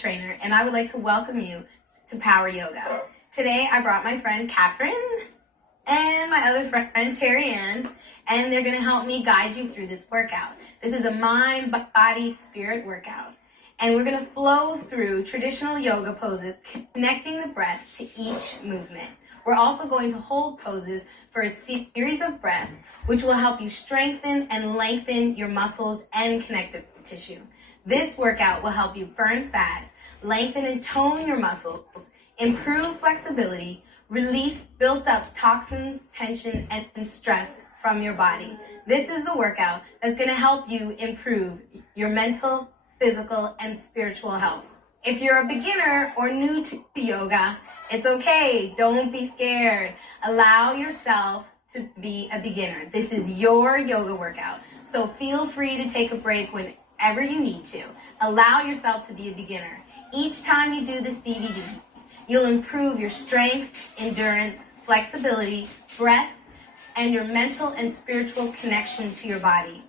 Trainer, and I would like to welcome you to Power Yoga. Today I brought my friend Catherine and my other friend Terry Ann, and they're going to help me guide you through this workout. This is a mind, body, spirit workout, and we're going to flow through traditional yoga poses, connecting the breath to each movement. We're also going to hold poses for a series of breaths, which will help you strengthen and lengthen your muscles and connective tissue. This workout will help you burn fat, lengthen and tone your muscles, improve flexibility, release built-up toxins, tension, and stress from your body. This is the workout that's going to help you improve your mental, physical, and spiritual health. If you're a beginner or new to yoga, it's okay. Don't be scared. Allow yourself to be a beginner. This is your yoga workout, so feel free to take a break whenever you need to. Allow yourself to be a beginner. Each time you do this DVD, you'll improve your strength, endurance, flexibility, breath, and your mental and spiritual connection to your body.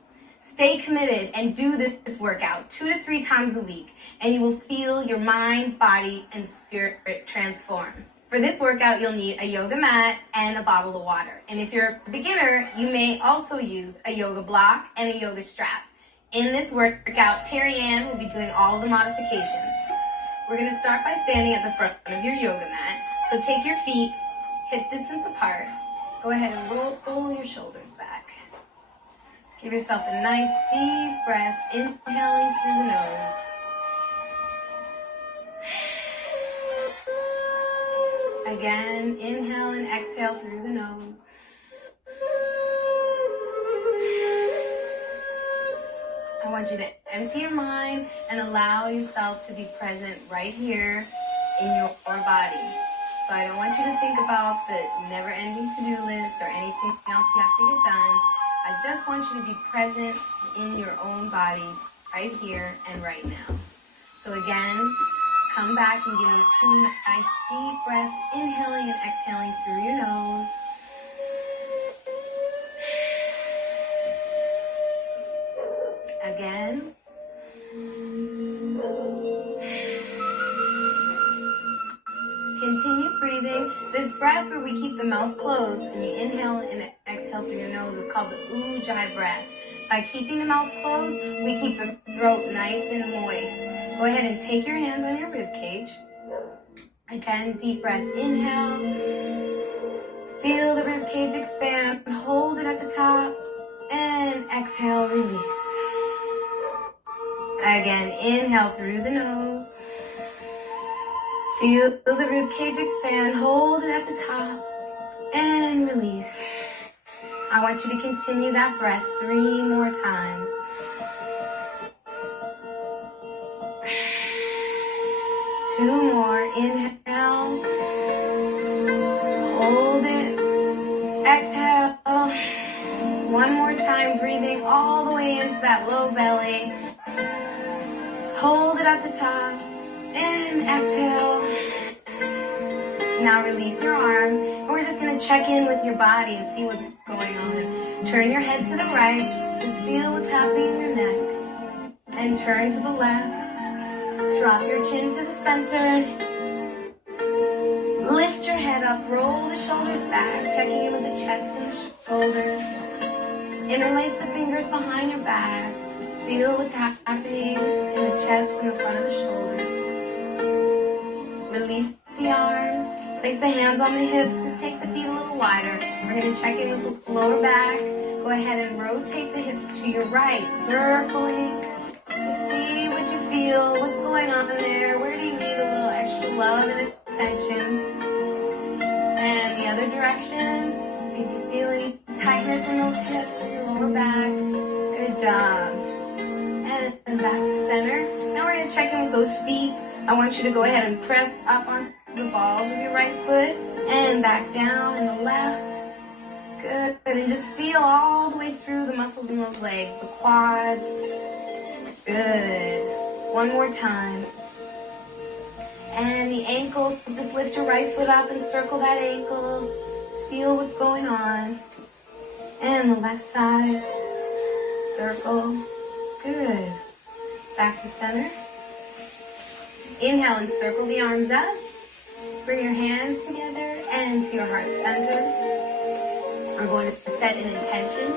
Stay committed and do this workout 2 to 3 times a week, and you will feel your mind, body, and spirit transform. For this workout, you'll need a yoga mat and a bottle of water. And if you're a beginner, you may also use a yoga block and a yoga strap. In this workout, Terry Ann will be doing all the modifications. We're going to start by standing at the front of your yoga mat. So take your feet hip distance apart. Go ahead and roll your shoulders back. Give yourself a nice deep breath, inhaling through the nose. Again, inhale and exhale through the nose. I want you to empty your mind and allow yourself to be present right here in your body. So I don't want you to think about the never-ending to-do list or anything else you have to get done. I just want you to be present in your own body right here and right now. So again, come back and give me 2 nice deep breaths, inhaling and exhaling through your nose. Again. Continue breathing. This breath where we keep the mouth closed when you inhale and exhale through your nose is called the Ujjayi breath. By keeping the mouth closed, we keep the throat nice and moist. Go ahead and take your hands on your rib cage. Again, deep breath, inhale. Feel the rib cage expand. Hold it at the top. And exhale, release. Again, inhale through the nose. Feel the rib cage expand. Hold it at the top. And release. I want you to continue that breath 3 more times. Two more. Inhale. Hold it. Exhale. One more time, breathing all the way into that low belly. Hold it at the top. And exhale. Now release your arms. And we're just going to check in with your body and see what's going on. Turn your head to the right. Just feel what's happening in your neck. And turn to the left. Drop your chin to the center. Lift your head up. Roll the shoulders back. Checking in with the chest and the shoulders. Interlace the fingers behind your back. Feel what's happening in the chest and the front of the shoulders. Release the arms. Place the hands on the hips. Just take the feet a little wider. We're going to check in with the lower back. Go ahead and rotate the hips to your right. Circling. Just see what you feel. What's going on there? Where do you need a little extra love and attention? And the other direction. See if you feel any tightness in those hips or your lower back. Good job. And back to center. Now we're going to check in with those feet. I want you to go ahead and press up onto the balls of your right foot and back down in the left. Good. And just feel all the way through the muscles in those legs, the quads. Good. One more time. And the ankle, just lift your right foot up and circle that ankle. Just feel what's going on. And the left side, circle. Good. Back to center. Inhale and circle the arms up. Bring your hands together and to your heart center. We're going to set an intention.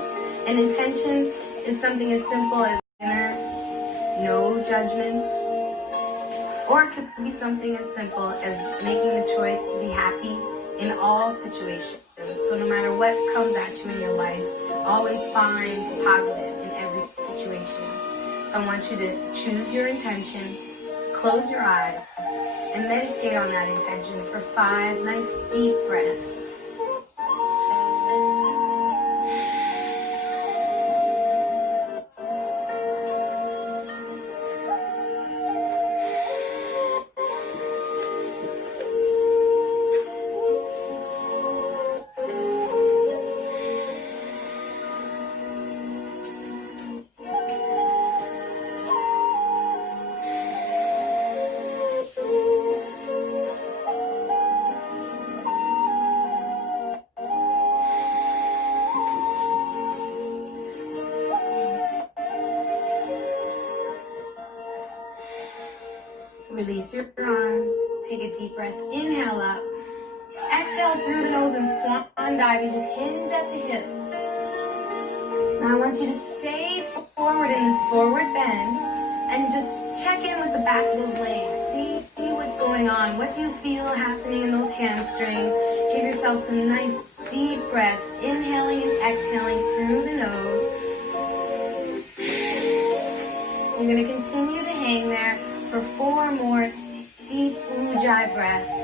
An intention is something as simple as dinner, no judgments. Or it could be something as simple as making the choice to be happy in all situations. So no matter what comes at you in your life, always find the positive in every situation. So I want you to choose your intention, close your eyes, and meditate on that intention for 5 nice deep breaths. Release your arms. Take a deep breath. Inhale up. Exhale through the nose and swan dive. You just hinge at the hips. Now I want you to stay forward in this forward bend and just check in with the back of those legs. See what's going on. What do you feel happening in those hamstrings? Give yourself some nice deep breaths. Inhaling and exhaling through the nose. You're going to continue to hang there for 4 more deep Ujjayi breaths.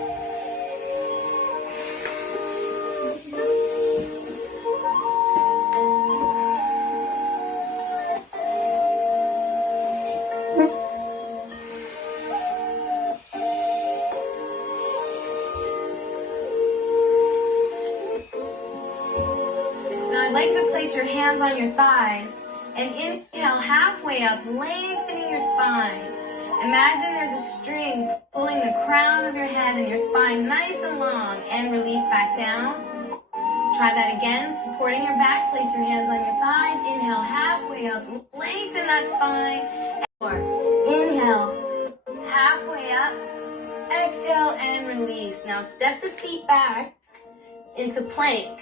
hands on your thighs. And inhale halfway up, lengthening your spine. Imagine there's a string pulling the crown of your head and your spine nice and long, and release back down. Try that again, supporting your back. Place your hands on your thighs. Inhale halfway up, lengthen that spine. Inhale halfway up, exhale and release. Now step the feet back into plank.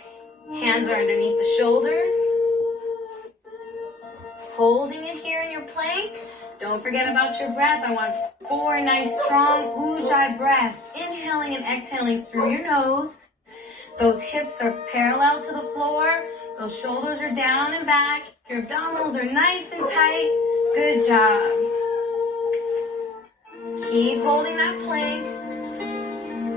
Hands are underneath the shoulders. Holding it here in your plank. Don't forget about your breath. I want 4 nice, strong ujjayi breaths. Inhaling and exhaling through your nose. Those hips are parallel to the floor. Those shoulders are down and back. Your abdominals are nice and tight. Good job. Keep holding that plank.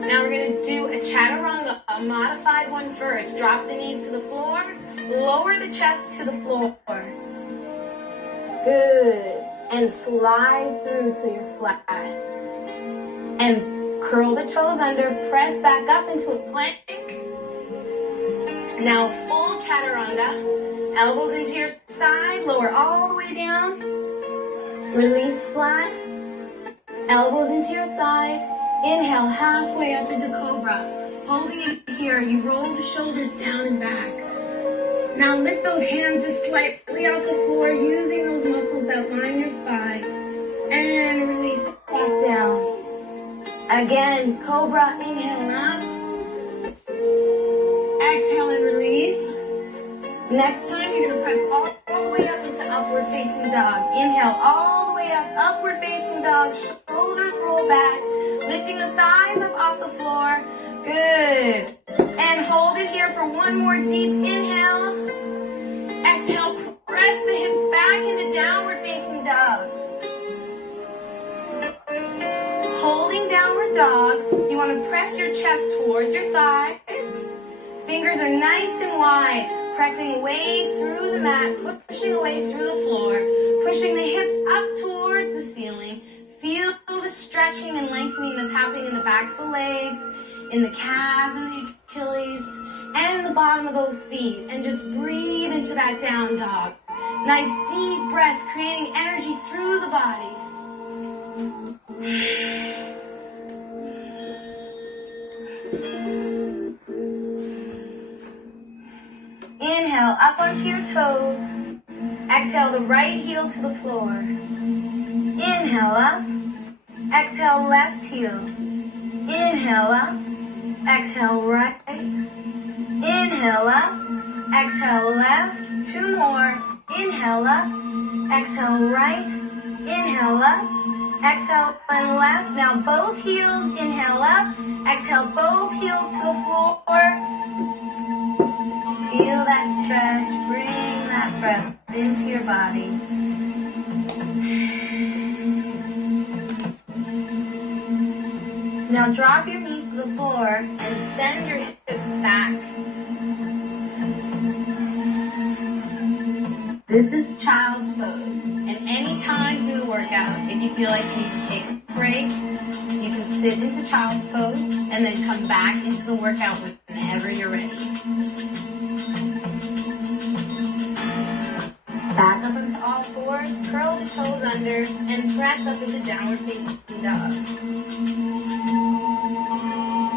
Now we're going to do a chaturanga, a modified one first. Drop the knees to the floor. Lower the chest to the floor. Good. And slide through till you're flat. And curl the toes under. Press back up into a plank. Now full chaturanga. Elbows into your side. Lower all the way down. Release flat. Elbows into your side. Inhale halfway up into cobra. Holding it here, you roll the shoulders down and back. Now lift those hands just slightly off the floor, using those muscles that line your spine. And release back down. Again, cobra, inhale up. Exhale and release. Next time, you're going to press all the way up into upward facing dog. Inhale all the way up, upward facing dog. Shoulders roll back, lifting the thighs up off the floor. Good. And hold it here for one more deep inhale. Exhale, press the hips back into downward facing dog. Holding downward dog, you want to press your chest towards your thighs. Fingers are nice and wide, pressing away through the mat, pushing away through the floor, pushing the hips up towards the ceiling. Feel the stretching and lengthening that's happening in the back of the legs, in the calves and the Achilles, and the bottom of those feet. And just breathe into that down dog. Nice deep breaths, creating energy through the body. Inhale up onto your toes. Exhale the right heel to the floor. Inhale up. Exhale left heel. Inhale up. Exhale right. Inhale up. Exhale left. 2 more. Inhale up. Exhale right. Inhale up. Exhale and left. Now both heels. Inhale up. Exhale both heels to the floor. Feel that stretch. Bring that breath into your body. Now drop your knees to the floor and send your hips back. This is child's pose. And any time through the workout, if you feel like you need to take a break, you can sit into child's pose and then come back into the workout whenever you're ready. Back up into all fours, curl the toes under, and press up into downward facing dog.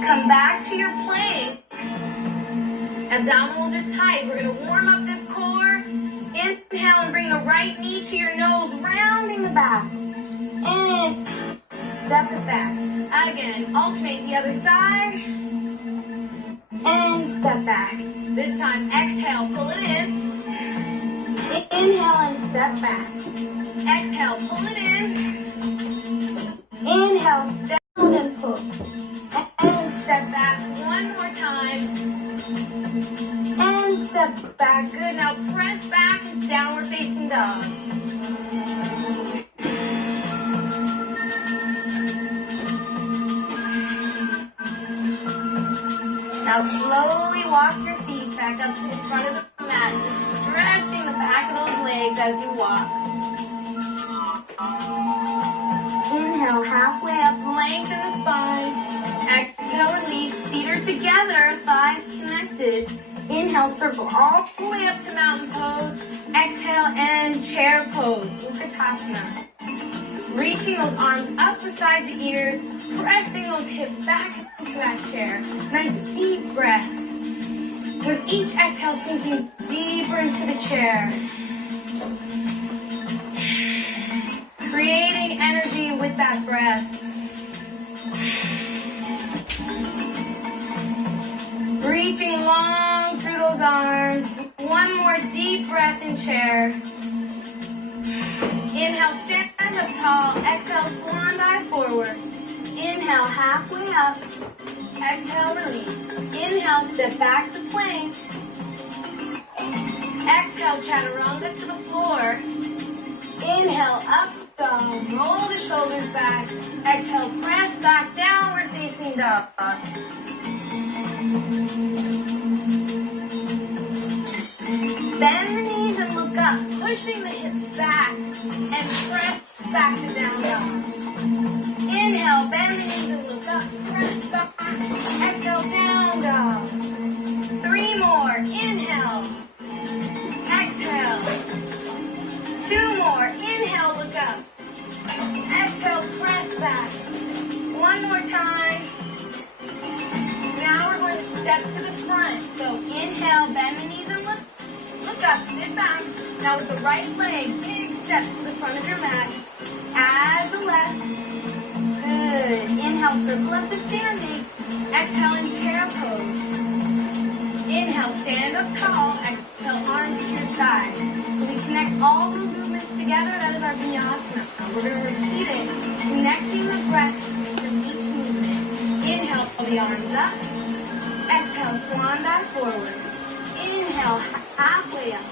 Come back to your plank. Abdominals are tight. We're going to warm up this core. Inhale and bring the right knee to your nose, rounding the back. And step it back. Again, alternate the other side. And step back. This time, exhale, pull it in. Inhale and step back. Exhale, pull it in. Inhale, step and pull. And step back one more time. And step back. Good. Now press back, downward facing dog. Now slowly walk your feet back up to the front of the mat, just stretching the back of those legs as you walk. Inhale, halfway up, lengthen the spine. Exhale, release. Feet are together, thighs connected. Inhale, circle all the way up to mountain pose. Exhale and chair pose, Utkatasana. Reaching those arms up beside the ears, pressing those hips back into that chair. Nice deep breaths. With each exhale, sinking deeper into the chair. Creating energy with that breath. Reaching long through those arms. One more deep breath in chair. Inhale, stand up tall. Exhale, swan dive forward. Inhale, halfway up. Exhale, release. Inhale, step back to plank. Exhale, chaturanga to the floor. Inhale, up dog. Roll the shoulders back. Exhale, press back, downward facing dog. Bend the knees and look up, pushing the hips back and press back to down dog. Inhale, bend the knees and look up, press back. Exhale, down dog. 3 more. Inhale. Exhale. 2 more. Inhale, look up. Exhale, press back. 1 more time. Now we're going to step to the front. So inhale, bend the knees and look up, sit back. Now with the right leg, big step to the front of your mat. As the left. Good. Inhale, circle up to standing. Exhale in chair pose. Inhale, stand up tall. Exhale, arms to your side. So we connect all those movements together. That is our vinyasa. We're going to repeat it, connecting the breath with each movement. Inhale, pull the arms up. Exhale, swan dive forward. Inhale, halfway up.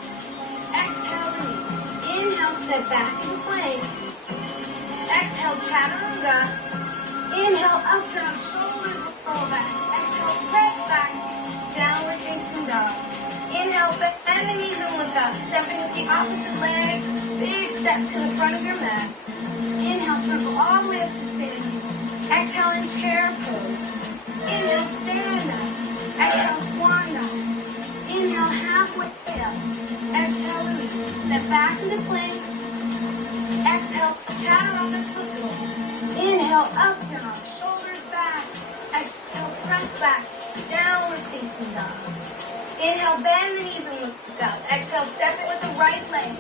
Exhale, release. Inhale, step back into plank. Exhale, chaturanga. Inhale, up dog, shoulders roll back. Exhale, press back, downward facing dog. Inhale, bend the knees and look up. Stepping with the opposite leg. Big step to the front of your mat. Inhale, circle all the way up to standing. Exhale in chair pose. Inhale, stand up. Exhale, swan dive. Inhale, halfway up. Exhale, release. Step back into plank. Exhale, chaturanga to the floor. Inhale, up dog, shoulders back. Exhale, press back, downward facing dog. Inhale, bend the knees and look up. Exhale, step it with the right leg.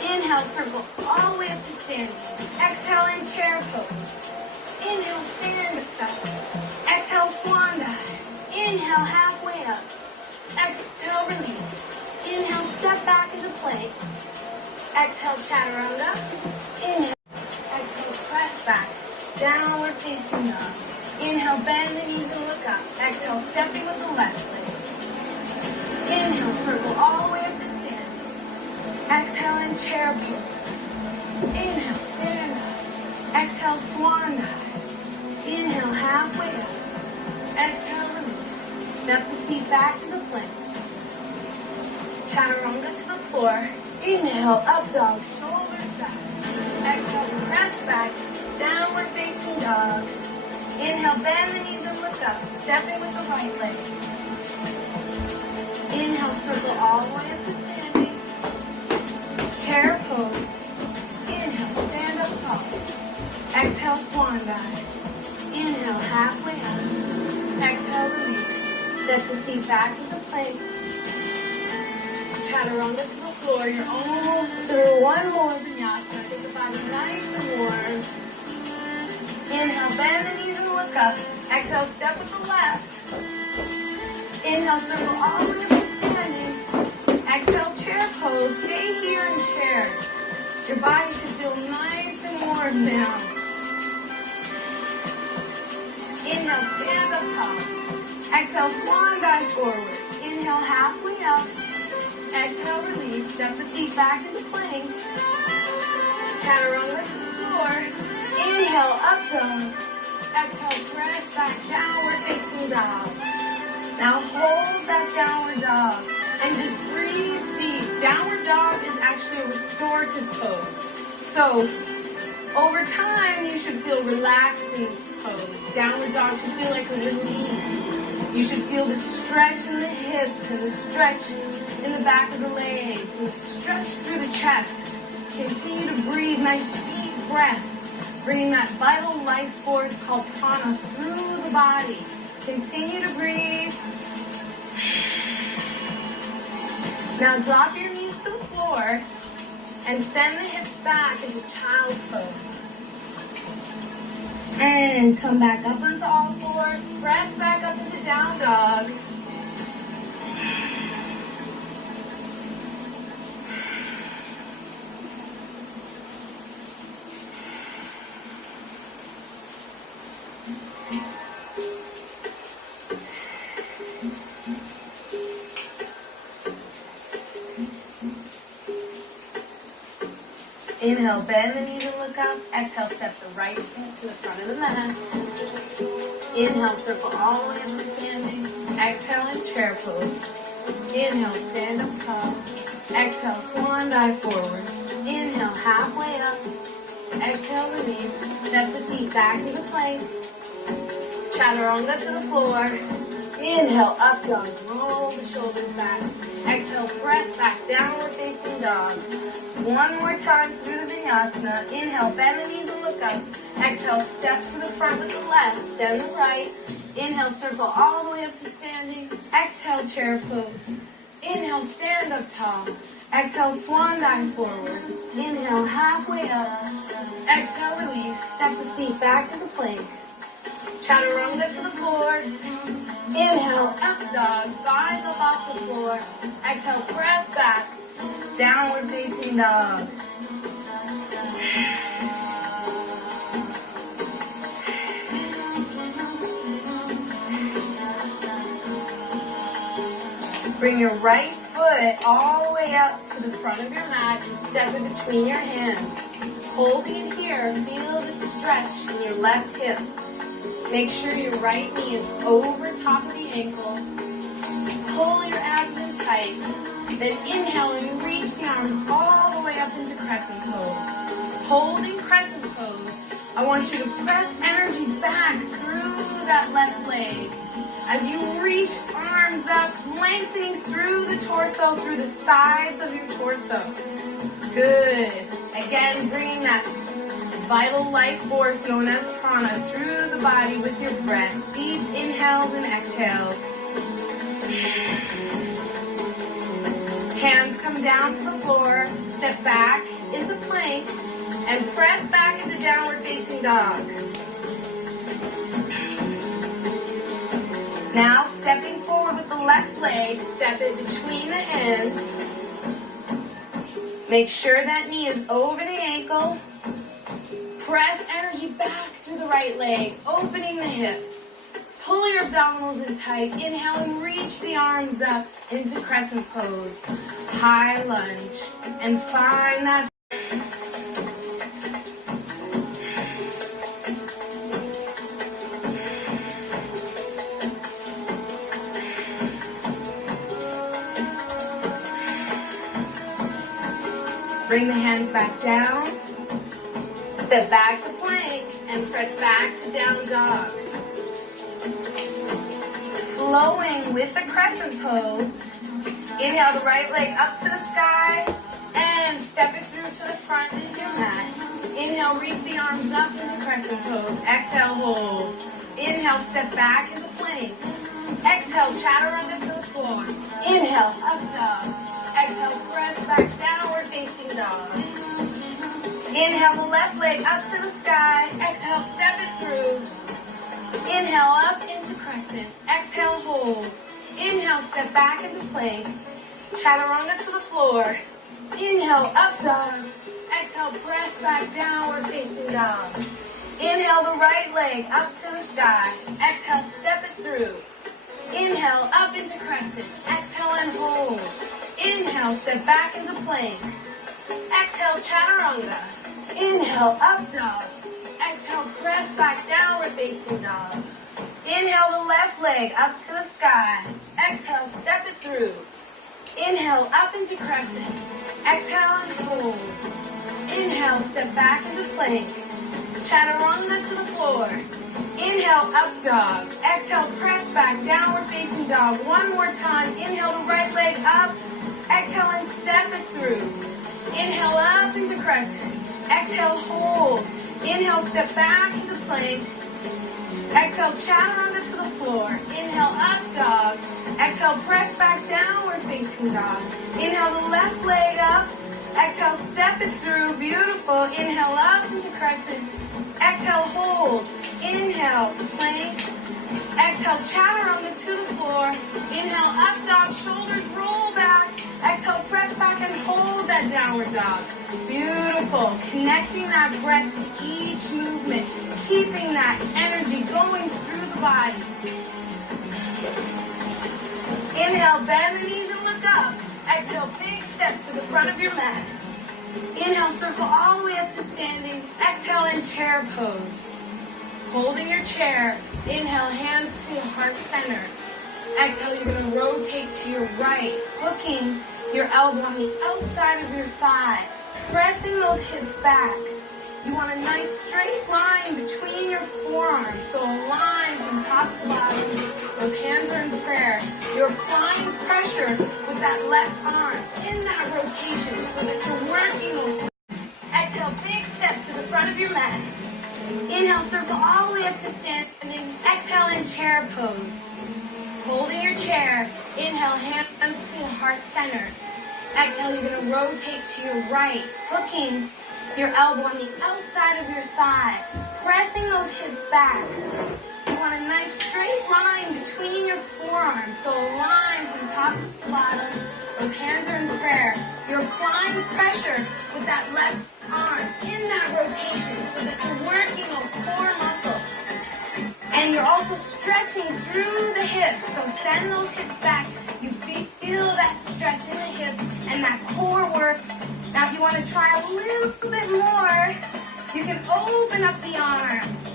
Inhale, circle all the way up to standing. Exhale in chair pose. Inhale, stand up. Exhale, swan dive. Inhale, halfway up. Exhale, release. Inhale, step back into plank. Exhale, chaturanga. Inhale. Exhale, press back. Downward facing dog. Inhale, bend the knees and look up. Exhale, stepping with the left leg. Inhale, circle all the way up to standing. Exhale in chair pose. Inhale, stand up. Exhale, swan dive. Inhale, halfway up. Exhale, release. Step the feet back to the plank. Chaturanga to the floor. Inhale, up dog, shoulders back. Exhale, press back, downward facing dog. Inhale, bend the knees and look up, stepping with the right leg. Inhale, circle all the way up to standing. Chair pose. Inhale, stand up tall. Exhale, swan dive. Inhale, halfway up. Exhale, release. Step the feet back into plank. Chaturanga to the floor. You're almost through. 1 more vinyasa. Get your body nice and warm. Inhale, bend the knees and look up. Exhale, step with the left. Inhale, circle all the way to standing. Exhale, chair pose. Stay here in chair. Your body should feel nice and warm now. Inhale, stand up tall. Exhale, swan dive forward. Inhale, halfway up. Exhale, release. Step the feet back into plank. Chaturanga to the floor. Inhale, up dog. Exhale, press back, downward facing dog. Now hold that downward dog and just breathe deep. Downward dog is actually a restorative pose. So over time, you should feel relaxed in this pose. Downward dog should feel like a release. You should feel the stretch in the hips and the stretch in the back of the legs and the stretch through the chest. Continue to breathe nice deep breaths, bringing that vital life force called prana through the body. Continue to breathe. Now drop your knees to the floor and send the hips back into child's pose. And come back up onto all fours. Press back up into down dog. Inhale, bend the knees and look up. Exhale, step the right foot to the front of the mat. Inhale, circle all the way up to standing. Exhale, in chair pose. Inhale, stand up tall. Exhale, swan dive forward. Inhale, halfway up. Exhale, release. Step the feet back into plank. Chaturanga to the floor. Inhale, up dog. Roll the shoulders back. Exhale, press back, downward facing dog. One more time through the vinyasa. Inhale, bend the knees and look up. Exhale, step to the front with the left, then the right. Inhale, circle all the way up to standing. Exhale, chair pose. Inhale, stand up tall. Exhale, swan dive forward. Inhale, halfway up. Exhale, release. Step the feet back to the plank. Chaturanga to the floor. Inhale, up dog. Thighs up off the floor. Exhale, press back. Downward facing dog. Bring your right foot all the way up to the front of your mat and step in between your hands. Holding here, feel the stretch in your left hip. Make sure your right knee is over top of the ankle. Pull your abdomen tight. Then inhale and reach the arms all the way up into crescent pose. Holding crescent pose, I want you to press energy back through that left leg. As you reach arms up, lengthening through the torso, through the sides of your torso. Good. Again, bringing that vital life force known as prana through the body with your breath. Deep inhales and exhales. Hands come down to the floor, step back into plank, and press back into downward facing dog. Now, stepping forward with the left leg, step it between the hands. Make sure that knee is over the ankle. Press energy back through the right leg, opening the hip. Pull your abdominals in tight. Inhale and reach the arms up into crescent pose. High lunge. And find that. Bring the hands back down. Step back to plank and press back to down dog. Flowing with the crescent pose. Inhale the right leg up to the sky and step it through to the front of your mat. Inhale, reach the arms up into crescent pose. Exhale, hold. Inhale, step back into plank. Exhale, chaturanga to the floor. Inhale, up dog. Exhale, press back, downward facing dog. Inhale the left leg up to the sky. Exhale, step it through. Inhale up into crescent. Exhale, hold. Inhale, step back into plank. Chaturanga to the floor. Inhale, up dog. Exhale, press back, downward facing dog. Inhale the right leg up to the sky. Exhale, step it through. Inhale, up into crescent. Exhale and hold. Inhale, step back into plank. Exhale, chaturanga. Inhale, up dog. Exhale, press back, downward facing dog. Inhale the left leg up to the sky. Exhale, step it through. Inhale, up into crescent. Exhale and hold. Inhale, step back into plank. Chaturanga to the floor. Inhale, up dog. Exhale, press back, downward facing dog. One more time. Inhale, the right leg up. Exhale and step it through. Inhale, up into crescent. Exhale, hold. Inhale, step back into plank. Exhale, chaturanga to the floor. Inhale, up dog. Exhale, press back, downward facing dog. Inhale, the left leg up. Exhale, step it through. Beautiful. Inhale, up into crescent. Exhale, hold. Inhale to plank. Exhale, chaturanga to the floor. Inhale, up dog, shoulders roll back. Exhale, press back and hold that downward dog. Beautiful. Connecting that breath to each movement. Keeping that energy going through the body. Inhale, bend the knees and look up. Exhale, big step to the front of your mat. Inhale, circle all the way up to standing. Exhale, in chair pose. Holding your chair. Inhale, hands to heart center. Exhale, you're going to rotate to your right, hooking your elbow on the outside of your thigh. Pressing those hips back. You want a nice straight line between your forearms. So a line from top to bottom. Those hands are in prayer. You're applying pressure with that left arm in that rotation so that you're working those. Exhale, big step to the front of your mat. Inhale, circle all the way up to standing. Exhale, in chair pose. Holding your chair. Inhale, hands to heart center. Exhale, you're going to rotate to your right, hooking your elbow on the outside of your thigh, pressing those hips back. You want a nice straight line between your forearms, so a line from top to bottom. Those hands are in prayer. You're applying pressure with that left arm in that rotation so that you're working those core muscles. And you're also stretching through the hips, so send those hips back. You feel that stretch in the hips and that core work. Now, if you want to try a little bit more, you can open up the arms,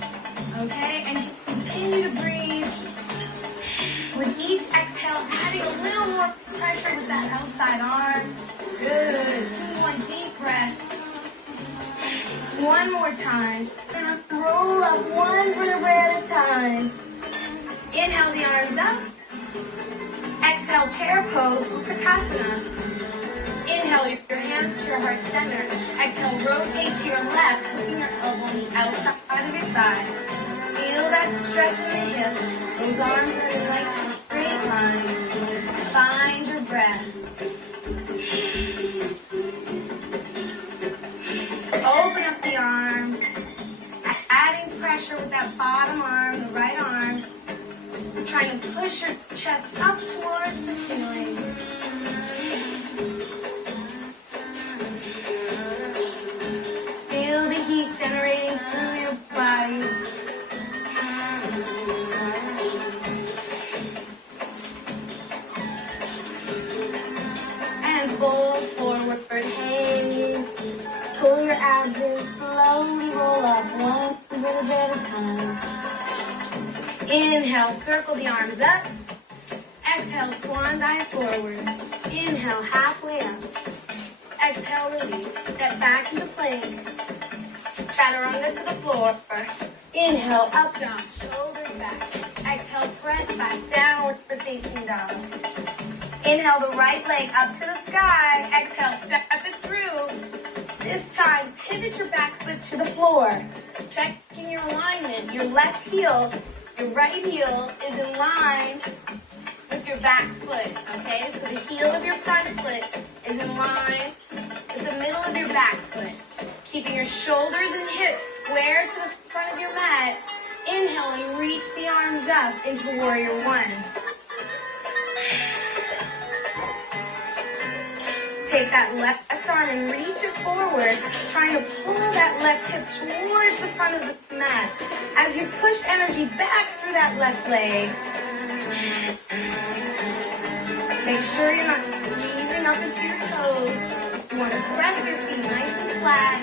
okay? And continue to breathe. With each exhale, adding a little more pressure with that outside arm. Good. 2 more deep breaths. One more time. And roll up one vertebrae at a time. Inhale the arms up. Exhale, chair pose for Pratasana. Inhale your hands to your heart center. Exhale, rotate to your left, putting your elbow on the outside of your thigh. Feel that stretch in the hips. Those arms are in a nice straight line. Find your breath. Open up the arms. Adding pressure with that bottom arm, the right arm. Trying to push your chest up towards the ceiling. Feel the heat generating through your body. And fold forward, hang. Pull your abs in, slowly roll up one vertebrae at a time. Inhale, circle the arms up. Exhale, swan dive forward. Inhale, halfway up. Exhale, release. Step back into plank. Chaturanga to the floor. Inhale, up dog, shoulders back. Exhale, press back, downward facing dog. Inhale, the right leg up to the sky. Exhale, step it through. This time, pivot your back foot to the floor. Checking your alignment. Your left heel, your right heel is in line with your back foot, okay? So the heel of your front foot is in line with the middle of your back foot. Keeping your shoulders and hips square to the front of your mat. Inhale and reach the arms up into warrior one. Take that left arm and reach it forward, trying to pull that left hip towards the front of the mat. As you push energy back through that left leg, make sure you're not squeezing up into your toes. You want to press your feet nice and flat.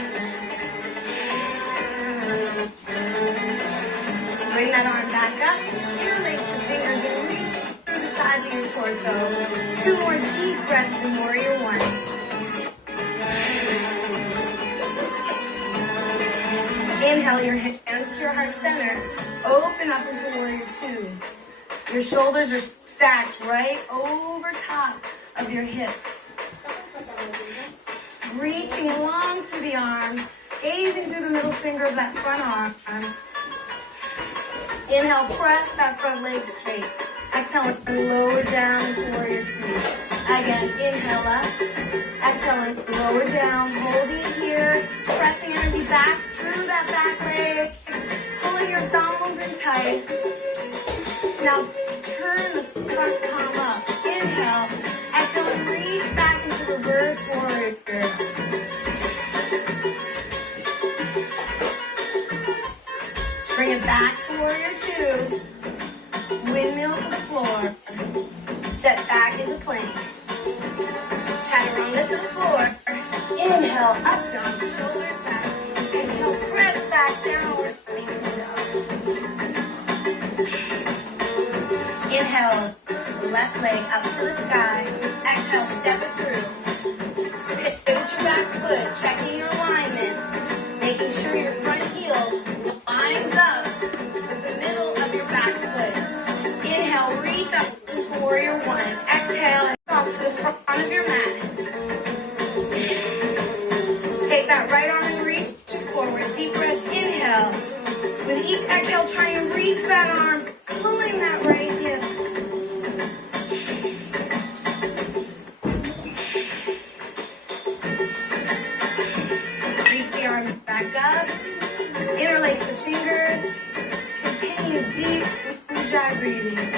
Bring that arm back up, interlace the fingers and reach through the sides of your torso. 2 more deep breaths in warrior one. Inhale your hands to your heart center. Open up into warrior two. Your shoulders are stacked right over top of your hips. Reaching long through the arms, gazing through the middle finger of that front arm. Inhale, press that front leg straight. Exhale, lower down into warrior two. Again, inhale up. Exhale, and lower down. Holding it here. Pressing energy back through that back leg. Pulling your abdominals in tight. Now, turn the front palm up. Inhale. Exhale, and reach back into reverse warrior. Bring it back to warrior two. Windmill to the floor. Step back into plank. Chaturanga to the floor. Inhale, up dog, shoulders back. Exhale, press back, downward facing dog. Inhale, left leg up to the sky. Exhale, step it through. Pivot your back foot, checking your alignment. Making sure your front heel lines up with the middle of your back foot. Inhale, reach up into warrior one. Exhale, and off to the front of your mat. Take that right arm and reach it forward. Deep breath, inhale. With each exhale, try and reach that arm, pulling that right hip. Reach the arm back up. Interlace the fingers. Continue deep ujjayi breathing.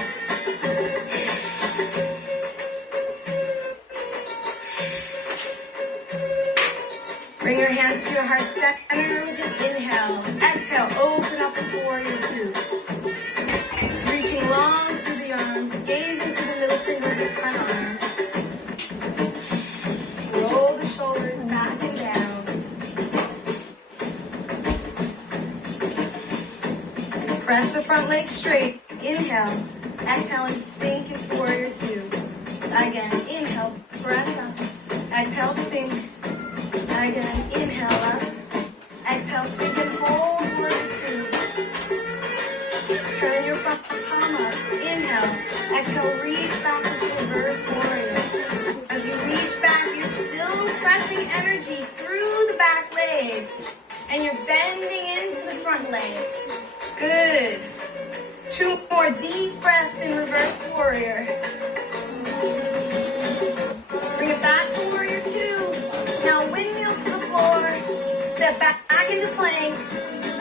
Bring your hands to your heart center with an inhale. Exhale, open up into warrior two. Reaching long through the arms, gazing through the middle finger of your front arm. Roll the shoulders back and down. Press the front leg straight. Inhale. Exhale and sink into warrior two. Again, inhale, press up. Exhale, sink. Again, inhale up. Exhale, sink and hold warrior two. Turn your front palm up. Inhale. Exhale, reach back into reverse warrior. As you reach back, you're still pressing energy through the back leg. And you're bending into the front leg. Good. Two more deep breaths in reverse warrior. Bring it back to warrior two. Now windmill to the floor. Step back into plank.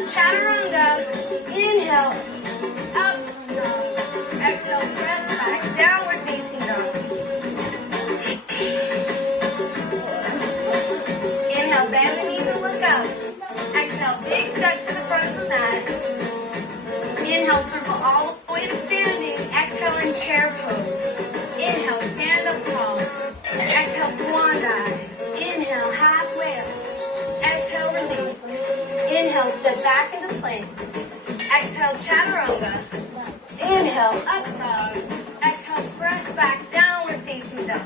Chaturanga. Inhale. Up dog. Exhale, press back. Downward facing dog. Inhale, bend the knees and look up. Exhale, big step to the front of the mat. Inhale, circle all the way to standing. Exhale, in chair pose. Inhale, stand up tall. Exhale, swan dive. Inhale, halfway up. Exhale, release. Inhale, step back into plank. Exhale, chaturanga. Inhale, up dog. Exhale, press back, downward facing dog.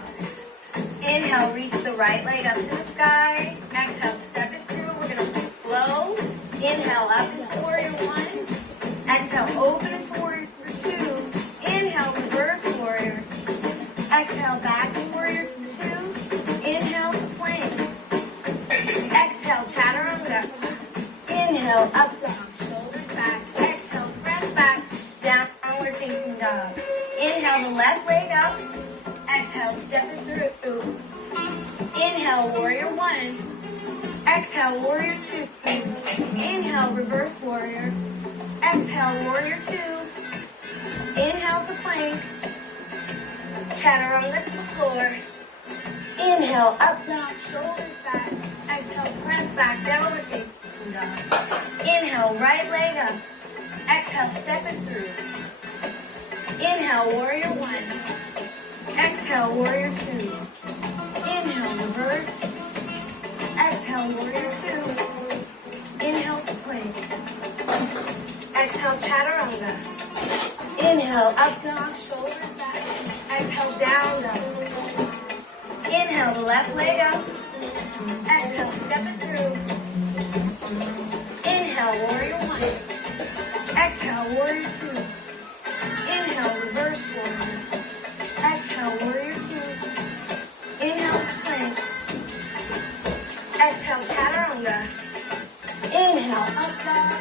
Inhale, reach the right leg up to the sky. Exhale, step it through. We're going to flow. Inhale, up into warrior one. Exhale, open into warrior two. Inhale, reverse warrior. Exhale, back to warrior two. Inhale to plank. Exhale, chaturanga. Inhale, up dog, shoulders back. Exhale, press back, downward facing dog. Inhale, the left leg up. Exhale, step it through. Inhale, warrior one. Exhale, warrior two. Inhale, reverse warrior. Exhale, warrior two. Inhale to plank. Chaturanga to the floor. Inhale, up dog, shoulders back. Exhale, press back, downward facing dog. Inhale, right leg up. Exhale, step it through. Inhale, warrior one. Exhale, warrior two. Inhale, reverse. Exhale, warrior two. Inhale to plank. Exhale, chaturanga. Inhale, up dog, shoulders back. Exhale, down dog. Inhale, the left leg up. Exhale, step it through. Inhale. Inhale, warrior one. Exhale, warrior two. Inhale, reverse warrior. Exhale, warrior two. Inhale, plank. Exhale, chaturanga. Inhale, up dog.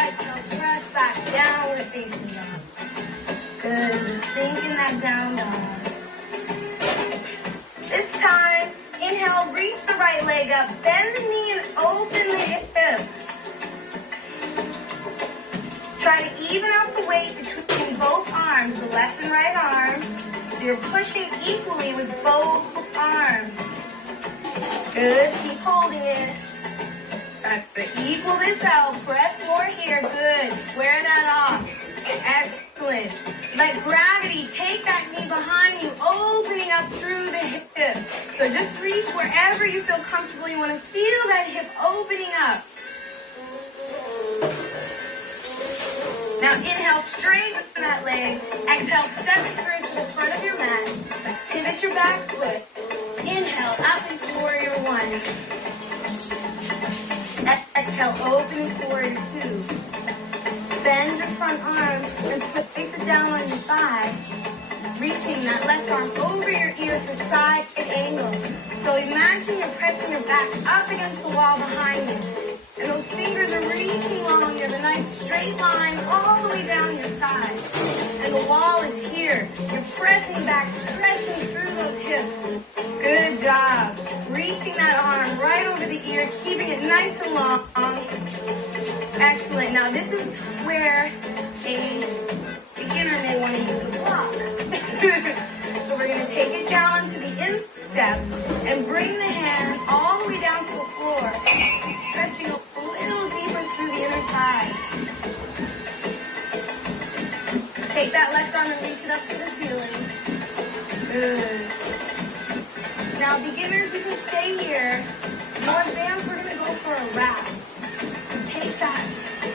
Exhale, press back, downward facing dog. Good, just sink in that down dog. This time, inhale, reach the right leg up, bend the knee and open the hip. Try to even out the weight between both arms, the left and right arm, so you're pushing equally with both arms. Good, keep holding it. Try to equal this out, press more here, good, square that off. Excellent. Let gravity take that knee behind you, opening up through the hip. So just reach wherever you feel comfortable. You want to feel that hip opening up. Now inhale, straighten that leg. Exhale, step it through to the front of your mat. Pivot your back foot. Inhale, up into warrior one. Exhale, open into warrior two. Bend your front arm and place it down on your thigh. Reaching that left arm over your ear for side angle. So imagine you're pressing your back up against the wall behind you. And those fingers are reaching along. You have a nice straight line all the way down your side. And the wall is here. You're pressing back, stretching through those hips. Good job. Reaching that arm right over the ear, keeping it nice and long. Excellent. Now this is where a beginner may want to use a block. So we're going to take it down to the instep and bring the hand all the way down to the floor, stretching a little deeper through the inner thighs. Take that left arm and reach it up to the ceiling. Good. Now beginners, you can stay here. More advanced, we're going to go for a wrap. Take that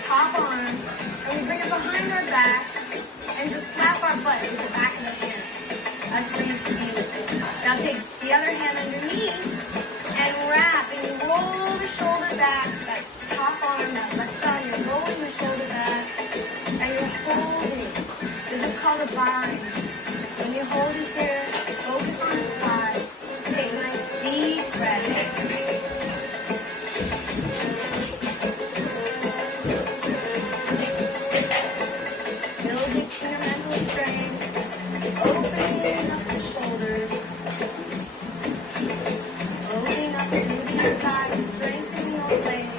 top arm and we bring it behind our back and just slap our butt with the back of the hand. That's where you should be with it. Now take the other hand underneath and wrap and you roll the shoulder back. That top arm, that left arm, you're rolling the shoulder back and you're holding. This is called a bind. When you hold it here, focus on the spot. Take nice deep breaths. Opening up the shoulders, opening up, moving your thighs, strengthening those legs.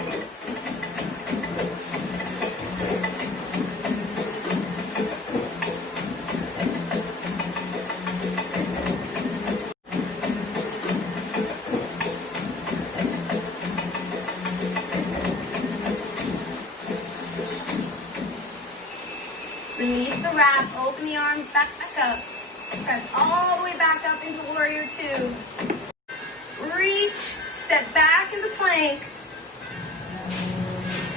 Release the wrap, open the arms back up. Press all the way back up into warrior two. Reach, step back into plank.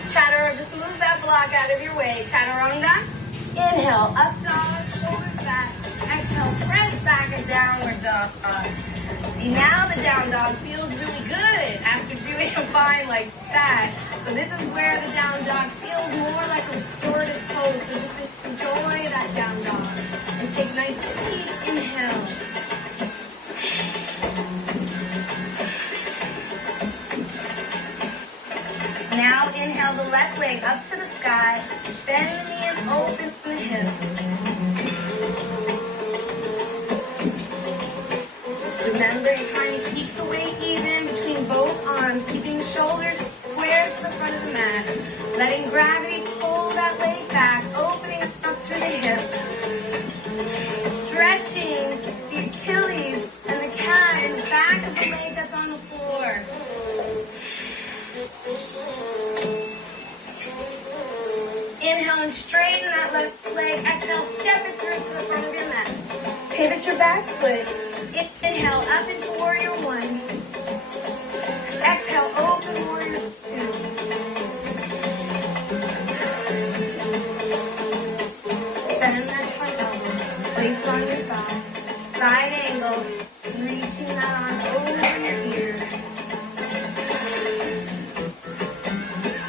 Chaturanga, just move that block out of your way. Chaturanga. Inhale, up dog, shoulders back. Exhale, press back and downward dog. See, now the down dog feels really good after doing a bind like that. So this is where the down dog feels more like a restorative pose. So just enjoy that down dog. And take nice deep inhales. Now inhale the left leg up to the sky. Bend the knee and open the hip. Remember, you're trying to keep the weight even between both arms, keeping the shoulders square to the front of the mat. Letting gravity pull that leg back, opening up through the hip. Stretching the Achilles and the calf and the back of the leg that's on the floor. Inhale and straighten that left leg. Exhale, step it through to the front of your mat. Pivot your back foot. Inhale, up into warrior one. Exhale, open warrior two. Bend that front elbow. Place it on your thigh. Side angle. Reaching that arm over your ear.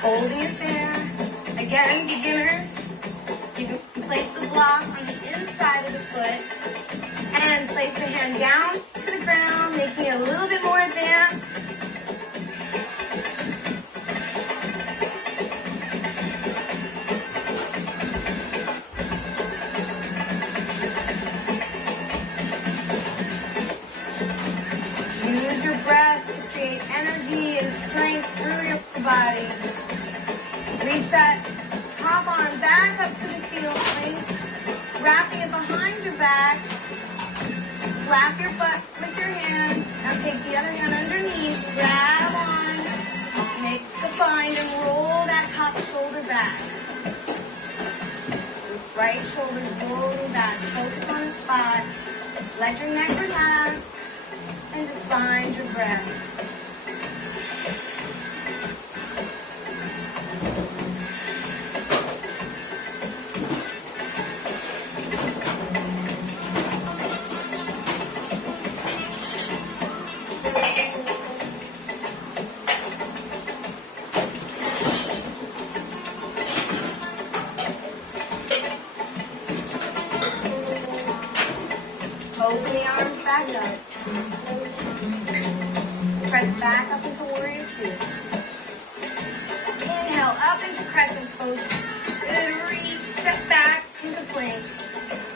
Holding it there. Again, beginners, you can place the block on the inside of the foot and place the hand down to the ground, making it a little bit more advanced. Use your breath to create energy and strength through your body. Reach that top arm back up to the ceiling, wrapping it behind your back. Slap your butt with your hand. Now take the other hand underneath, grab on, make the bind, and roll that top shoulder back. Right shoulder rolling back. Focus on the spot. Let your neck relax, and just find your breath. Open the arms back up. Press back up into Warrior Two. Inhale up into Crescent Pose. Good reach. Step back into plank.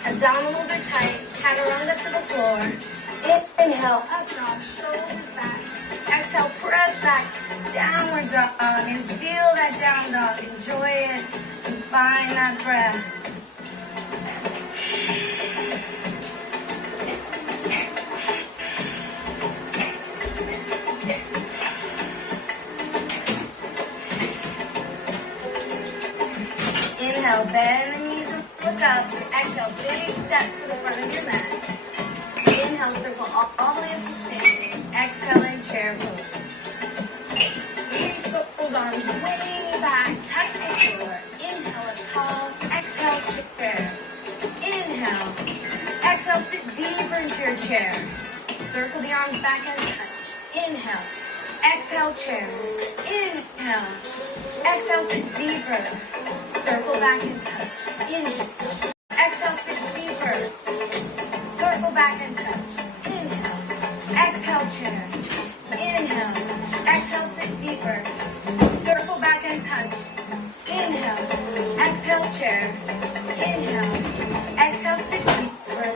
Abdominals are tight. Chaturanga to the floor. Inhale up dog. Shoulders back. Exhale. Press back. Downward dog. And feel that down dog. Enjoy it. And find that breath. Inhale, bend the knees and look up. Exhale, big step to the front of your mat. Inhale, circle all the way up to standing. Exhale, and chair pose. Reach those arms way back. Touch the floor. Inhale, up tall. Exhale, chair. Inhale. Exhale, sit deeper into your chair. Circle the arms back and touch. Inhale. Exhale, chair. Inhale. Exhale, sit deeper. Circle back and touch. Inhale. Exhale, sit deeper. Circle back and touch. Inhale. Exhale, chair. Inhale. Exhale, sit deeper. Circle back and touch. Inhale. Exhale, chair. Inhale. Exhale, sit deeper.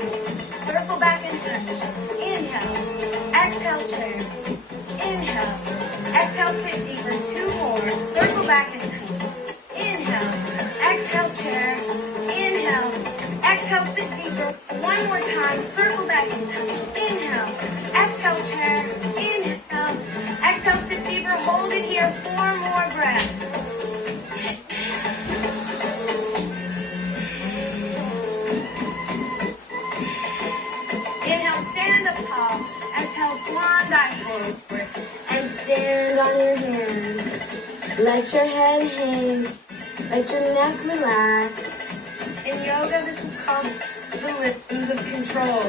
Circle back and touch. Inhale. Exhale, chair. Inhale. Exhale, sit deeper. Two more. Circle back and touch. Inhale. Exhale, chair. Inhale. Exhale, sit deeper. One more time. Circle back and touch. Inhale. Exhale, chair. Inhale. Exhale, sit deeper. Hold it here. Four more breaths. Inhale, stand up tall. Exhale, swan dive forward. And stand on your hands. Let your head hang. Let your neck relax. In yoga, this is called the limbs of control.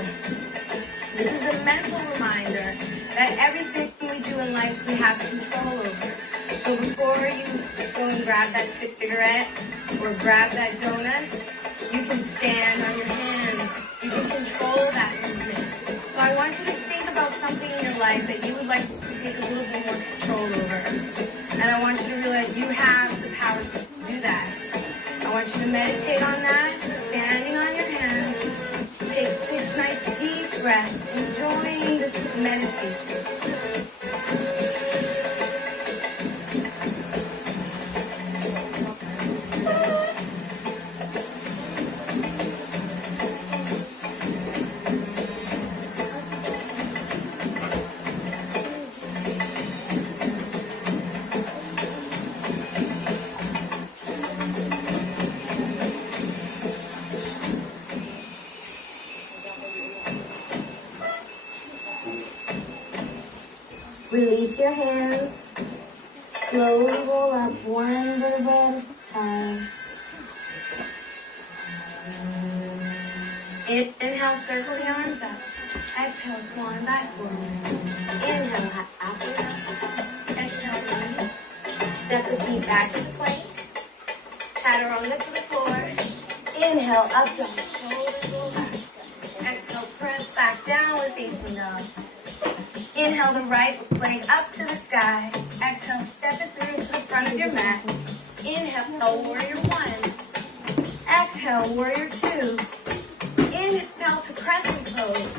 This is a mental reminder that everything we do in life we have control over. So before you go and grab that cigarette or grab that donut, you can stand on your hands. You can control that movement. So I want you to think about something in your life that you would like to take a little bit more control over. And I want you to realize you have the power to do that. I want you to meditate on that, standing on your hands. Take 6 nice deep breaths, enjoying this meditation. Release your hands. Slowly roll up one vertebra at a time. Inhale, circle the arms up. Exhale, swan back forward. Inhale, half it up. Exhale, release. Step the feet back in plank. Chaturanga to the floor. Inhale, up dog, shoulders roll back. Exhale, press back, downward facing dog. Inhale the right leg up to the sky. Exhale, step it through to the front of your mat. Inhale, warrior one. Exhale, warrior two. Inhale to crescent pose.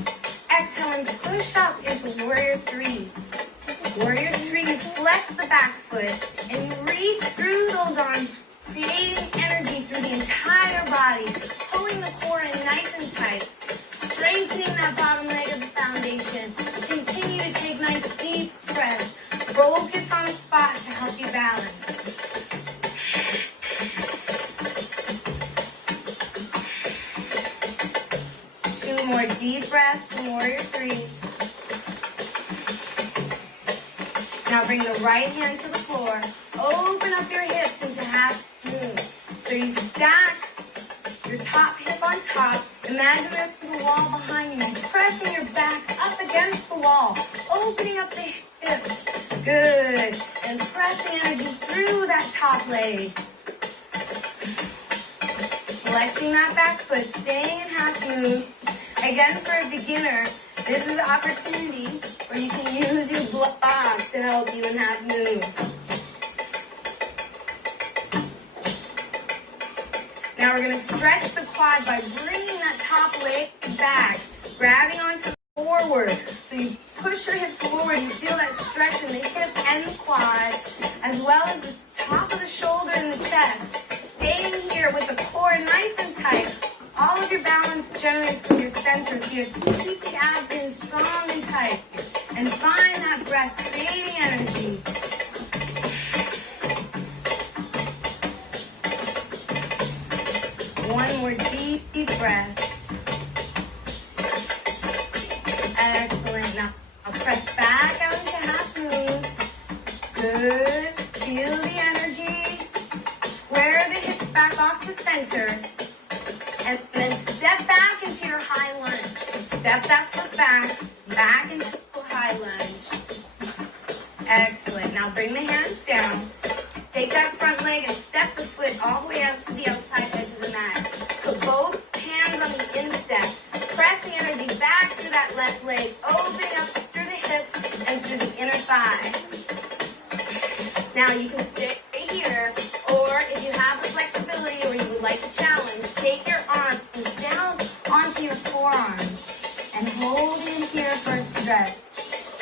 Exhale and push up into warrior three. Warrior three, you flex the back foot and you reach through those arms, creating energy through the entire body, pulling the core in nice and tight, strengthening that bottom leg as a foundation. Continue to take nice deep breaths. Focus on a spot to help you balance. Two more deep breaths in warrior three. Now bring the right hand to the floor. Open up your hips into half moon. So you stack your top hip on top. Imagine there's a wall behind you. Pressing your back up against the wall. Opening up the hips. Good. And pressing energy through that top leg. Flexing that back foot. Staying in half moon. Again, for a beginner, this is an opportunity where you can use your block to help you in half moon. Now we're going to stretch the quad by bringing that top leg back, grabbing onto the forward. So you push your hips forward, you feel that stretch in the hip and the quad, as well as the top of the shoulder and the chest. Staying here with the core nice and tight. All of your balance generates from your center, so you have to keep the abdomen strong and tight. And find that breath, creating energy. One more deep, deep breath. Excellent. Now, I'll press back out into half moon. Good. Feel the energy. Square the hips back off to center. And then step back into your high lunge. So step that foot back into a high lunge. Excellent. Now bring the hands down. Take that front leg and step the foot all the way out to the outside edge of the mat. Put both hands on the instep. Press the energy back through that left leg, opening up through the hips and through the inner thigh. Now you can stay here, or if you have the flexibility or you would like a challenge, take your arms down onto your forearms and hold in here for a stretch.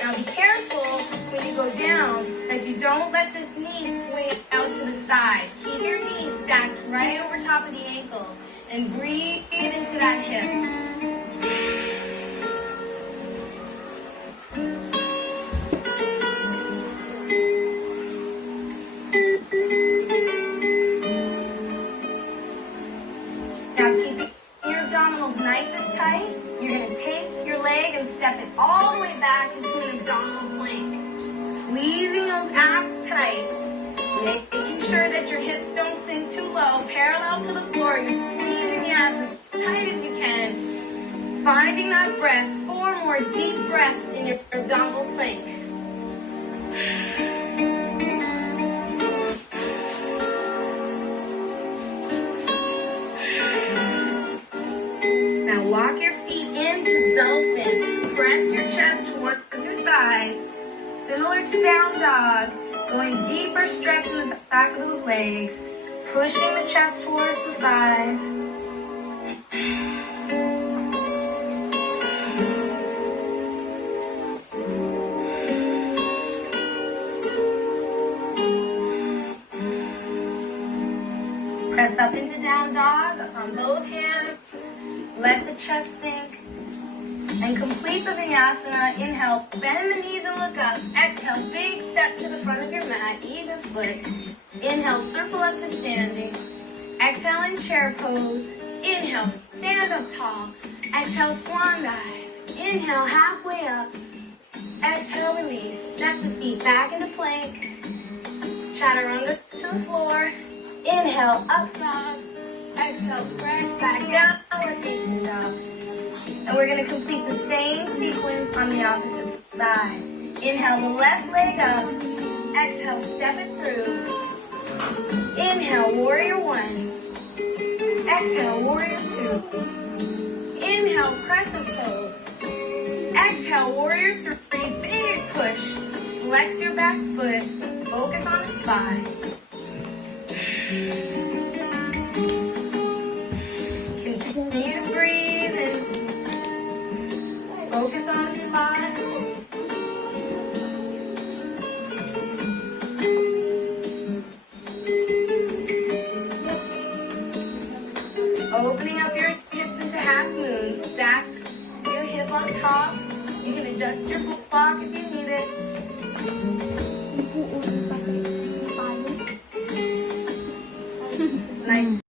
Now be careful when you go down that you don't let this knee swing out to the side. Keep your knee stacked right over top of the ankle and breathe into that hip. Now keeping your abdominals nice and tight, you're going to take your leg and step it all the way back into an abdominal plank. Squeezing those abs tight, making sure that your hips don't sink too low, parallel to the floor. You're squeezing the abs as tight as you can. Finding that breath, 4 more deep breaths in your abdominal plank. Now walk your feet into dolphin. Press your chest towards your thighs. Similar to down dog. Going deeper stretch in the back of those legs. Pushing the chest towards the thighs. Press up into down dog on both hands. Let the chest sink. And complete the vinyasana. Inhale, bend the knees and look up. Exhale, big step to the front of your mat, even foot. Inhale, circle up to standing. Exhale in chair pose. Inhale, stand up tall. Exhale, swan dive. Inhale, halfway up. Exhale, release. Step the feet back into plank. Chaturanga to the floor. Inhale, up dog. Exhale, press back down, downward facing dog. And we're going to complete the same sequence on the opposite side. Inhale the left leg up. Exhale, step it through. Inhale, warrior one. Exhale, warrior two. Inhale, crescent pose. Exhale, warrior three, big push. Flex your back foot, focus on the spine. Continue to breathe and focus on the spine. Opening up your hips into half moon. Stack your hip on top. You can adjust your block if you need it. Nice.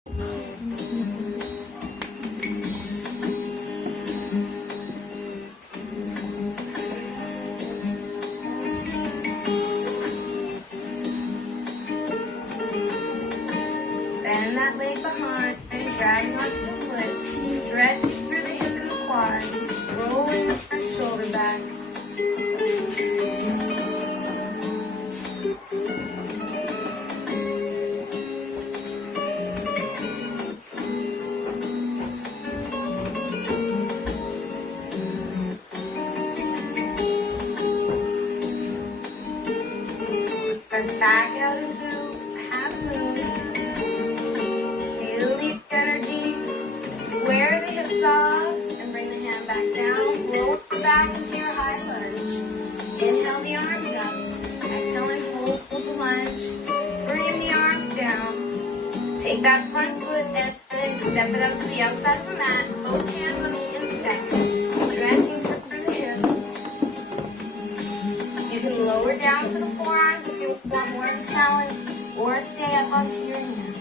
Bend that leg behind and dragging onto the foot. Stretch through the hip and the quad. Rolling that shoulder back. Press back out into half moon. Feel the energy. Square the hips off and bring the hand back down. Roll back into your high lunge. Inhale the arms up. Exhale and hold the lunge. Bring the arms down. Take that front foot and step it up to the outside of the mat. Both hands on the index. Stretching through the hips. You can lower down to the forearms if you want more of a challenge, or stay up onto your hands.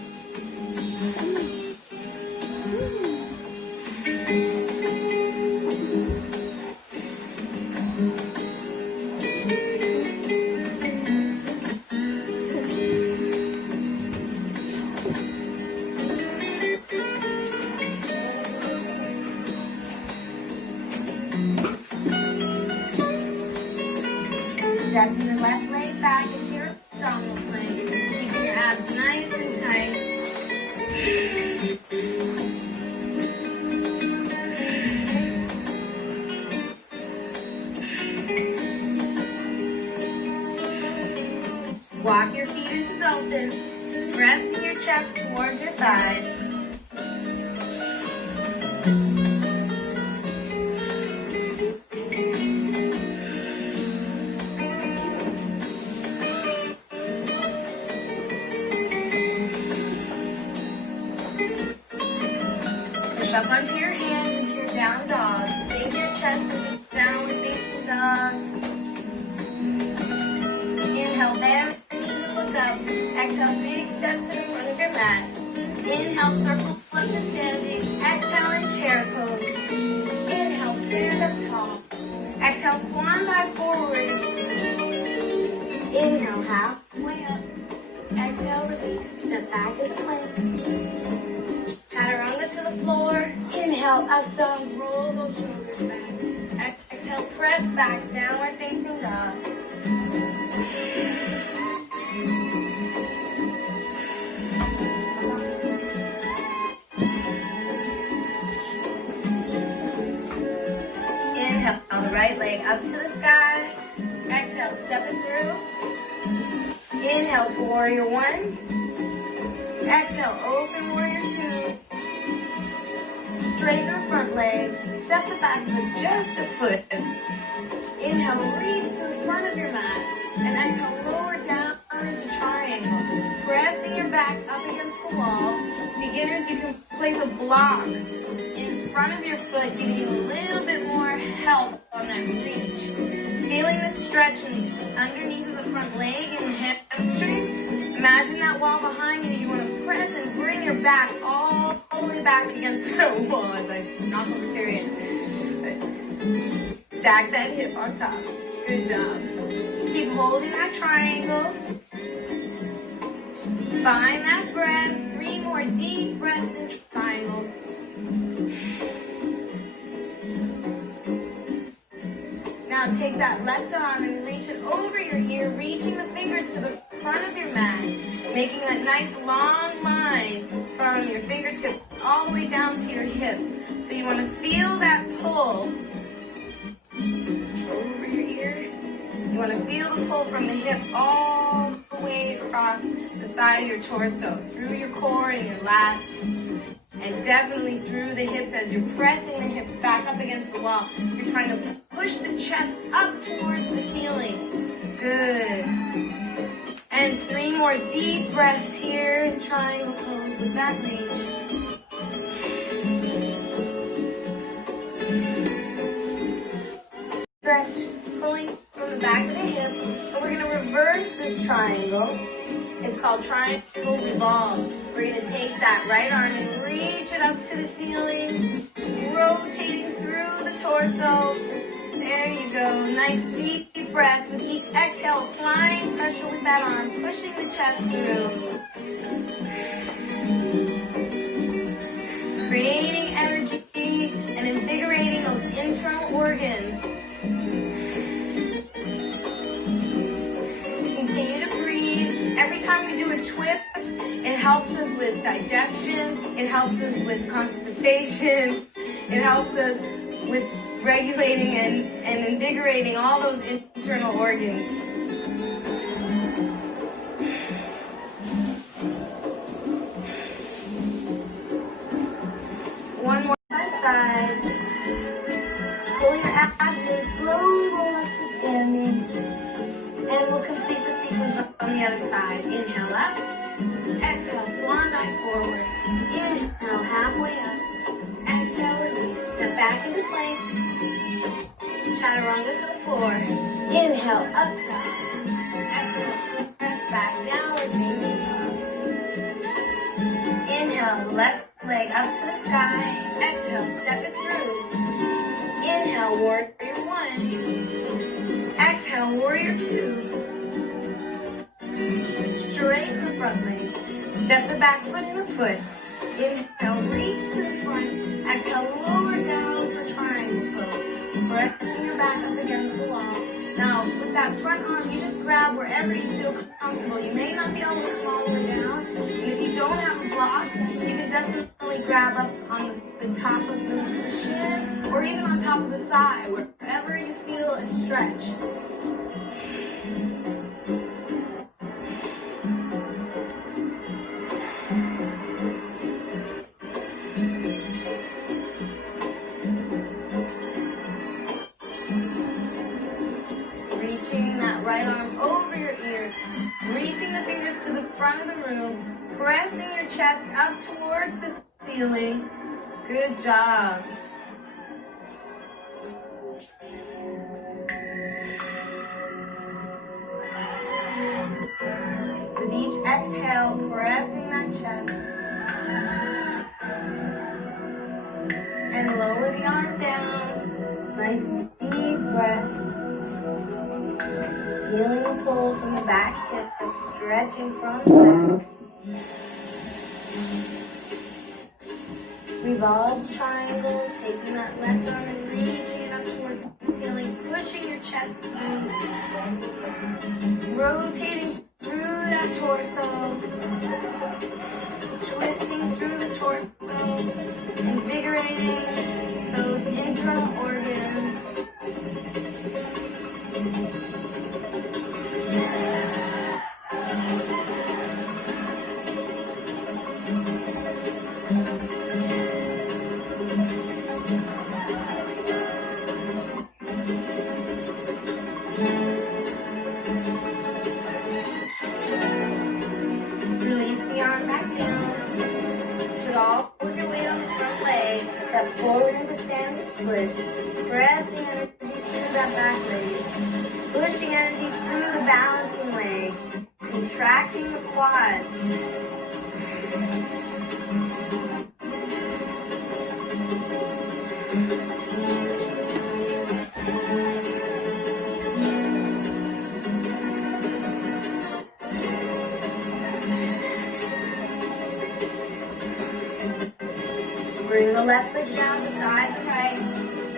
Step your left leg back into your abdominal plank. Keeping your abs nice and tight. Walk your feet into dolphin. Pressing your chest towards your thighs. Push up onto your hands into your down dog. Sink your chest into downward facing dog. Inhale, bend the knees and look up. Exhale, big step to the front of your mat. Inhale, circle flip to standing. Exhale, in chair pose. Inhale, stand up tall. Exhale, swan dive forward. Inhale, halfway up. Exhale, release. Step back into plank. Chaturanga to the floor. Inhale, up dog. Roll those shoulders back. Exhale, press back. Downward facing dog. Inhale, the right leg up to the sky. Exhale, step it through. Inhale to warrior one. Exhale, open warrior two. Straighten the front leg. Step it back with just a foot. Inhale, reach to the front of your mat. And exhale, lower down into triangle. Pressing your back up against the wall. Beginners, you can place a block in front of your foot, giving you a little bit more help on that reach. Feeling the stretch underneath of the front leg and the hamstring. Imagine that wall behind you. You want to press and bring your back all the way back against that wall. As I knock over Terry. Stack that hip on top. Good job. Keep holding that triangle. Find that breath. 3 more deep breaths in triangle. Now take that left arm and reach it over your ear, reaching the fingers to the front of your mat, making that nice long line from your fingertips all the way down to your hip. So you want to feel that pull over your ear. You want to feel the pull from the hip all the way across the side of your torso, through your core and your lats, and definitely through the hips as you're pressing the hips back up against the wall. You're trying to push the chest up towards the ceiling. Good. And 3 more deep breaths here in triangle pose with that reach. Stretch, pulling from the back of the hip, and we're going to reverse this triangle. It's called triangle revolve. We're going to take that right arm and reach it up to the ceiling, rotating through the torso. There you go. Nice deep breaths with each exhale, applying pressure with that arm, pushing the chest through. Creating energy and invigorating those internal organs. Continue to breathe. Every time we do a twist, it helps us with digestion. It helps us with constipation. It helps us with regulating and invigorating all those internal organs. One more side. Pull your abs in, slowly roll up to standing. And we'll complete the sequence on the other side. Inhale up. Exhale, swan dive forward. Inhale, halfway up. Exhale, release. Step back into plank. Chaturanga to the floor. Inhale, up dog. Exhale, press back, downward facing dog. Inhale, left leg up to the sky. Exhale, step it through. Inhale, warrior 1. Exhale, warrior 2. Straighten the front leg. Step the back foot in the foot. Inhale, reach to the front. Exhale, lower down for triangle pose. Pressing your back up against the wall. Now, with that front arm, you just grab wherever you feel comfortable. You may not be able to come all the way down. And if you don't have a block, you can definitely grab up on the top of the shin or even on top of the thigh, wherever you feel a stretch. Reaching that right arm over your ear, reaching the fingers to the front of the room, pressing your chest up towards the ceiling. Good job. With each exhale, pressing that chest. And lower the arm down. Nice deep breaths. Feeling the pull from the back hip, stretching from the back. Revolve triangle, taking that left arm and reaching it up towards the ceiling, pushing your chest through, rotating through that torso, twisting through the torso, invigorating those internal organs. Release the arm back down. Put all of your weight on the front leg. Step forward into standing splits. Pressing energy through that back leg. Pushing energy through the balancing leg. Contracting the quad. Bring the left leg down beside the right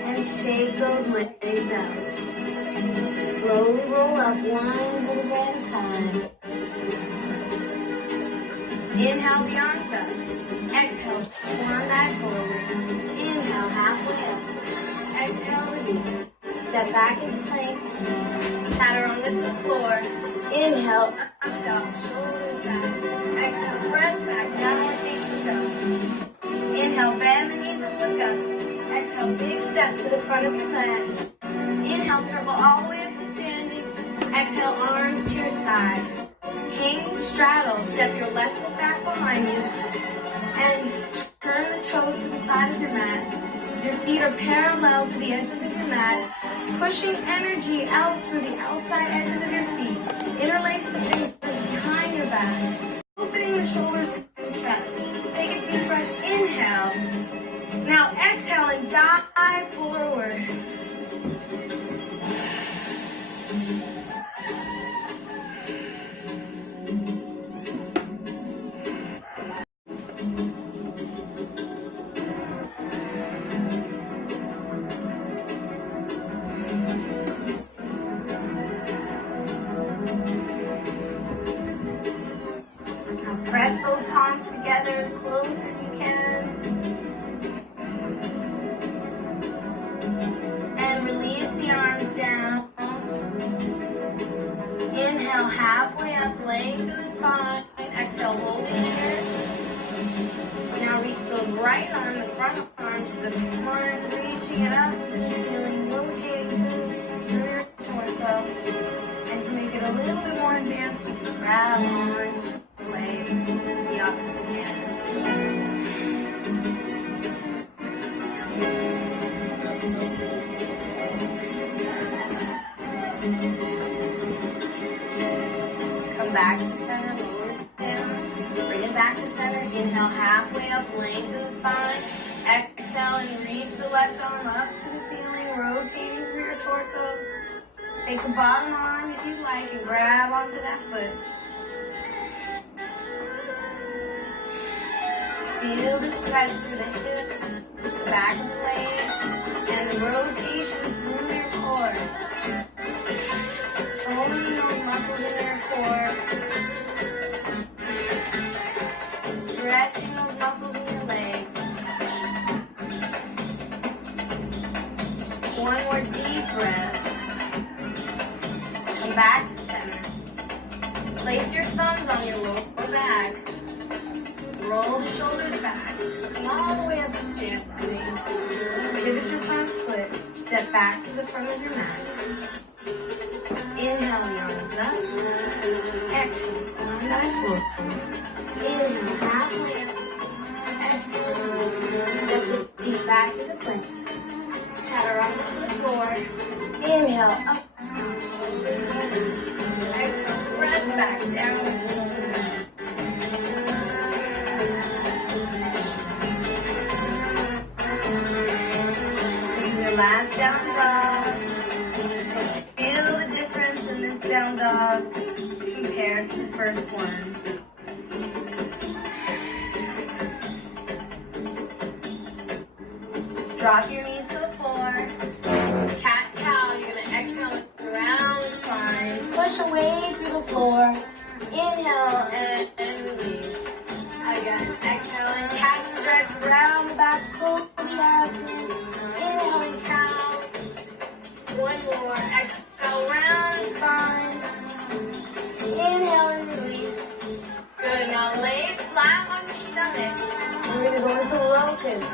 and shake those legs out. Slowly roll up one little bit at a time. Inhale the arms up. Exhale, swan back forward. Inhale, halfway up. Exhale, release. Step back into plank. Chaturanga to the floor. Inhale, up dog, shoulders back. Exhale, press back, downward facing dog. Inhale, bend the knees and look up. Exhale, big step to the front of your mat. Inhale, circle all the way up to standing. Exhale, arms to your side. Hang, straddle, step your left foot back behind you. And turn the toes to the side of your mat. Your feet are parallel to the edges of your mat, pushing energy out through the outside edges of your feet. Interlace the fingers behind your back, opening the shoulders and chest. Take a deep breath, inhale. Now exhale and dive forward. Press those palms together as close as you can. And release the arms down. Inhale, halfway up, lengthen the spine. Exhale, hold it here. Now reach the right arm, the front arm to the front, reaching it up to the ceiling, rotation through your torso. And to make it a little bit more advanced, you can grab on. Play the opposite hand. Come back to center, lower it down. Bring it back to center. Inhale, halfway up, lengthen the spine. Exhale and reach the left arm up to the ceiling, rotating through your torso. Take the bottom arm if you'd like and grab onto that foot. Feel the stretch through the hips, the back of the legs, and the rotation through your core. Toning those muscles in your core. Stretching those muscles in your legs. One more deep breath. Come back to center. Place your thumbs on your lower back. Roll the shoulders back, come all the way up to standing. Pivot your front foot, step back to the front of your mat. Inhale, the arms up. Exhale, swan back forward. Inhale, halfway up. Exhale, step the feet back into plank. Chaturanga to the floor. Inhale, up. Exhale, press back down. Last down dog. Feel the difference in this down dog compared to the first one. Drop your knees to the floor. Cat-cow. You're going to exhale around the spine. Push away through the floor. Inhale and release. Again, exhale and cat stretch around the back. Pull the abs in. Inhale and cow. One more. Exhale, round the spine. Inhale and release. Good. Now lay flat on your stomach. We're going to go into locust.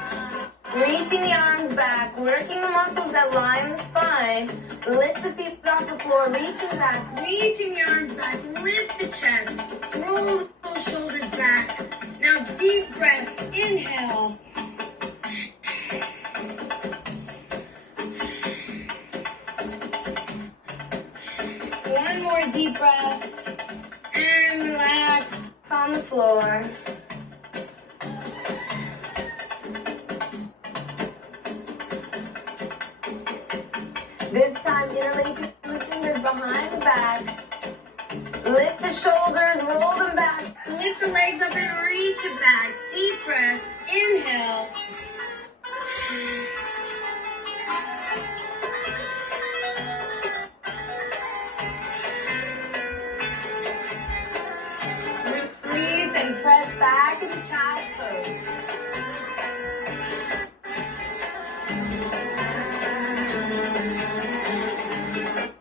Reaching the arms back, working the muscles that line the spine. Lift the feet off the floor, reaching back, reaching the arms back. Lift the chest. Roll those shoulders back. Now deep breaths. Inhale. One more deep breath. And relax on the floor. This time, interlacing the fingers behind the back. Lift the shoulders, roll them back. Lift the legs up and reach it back. Deep breath. Inhale. Release and press child's pose.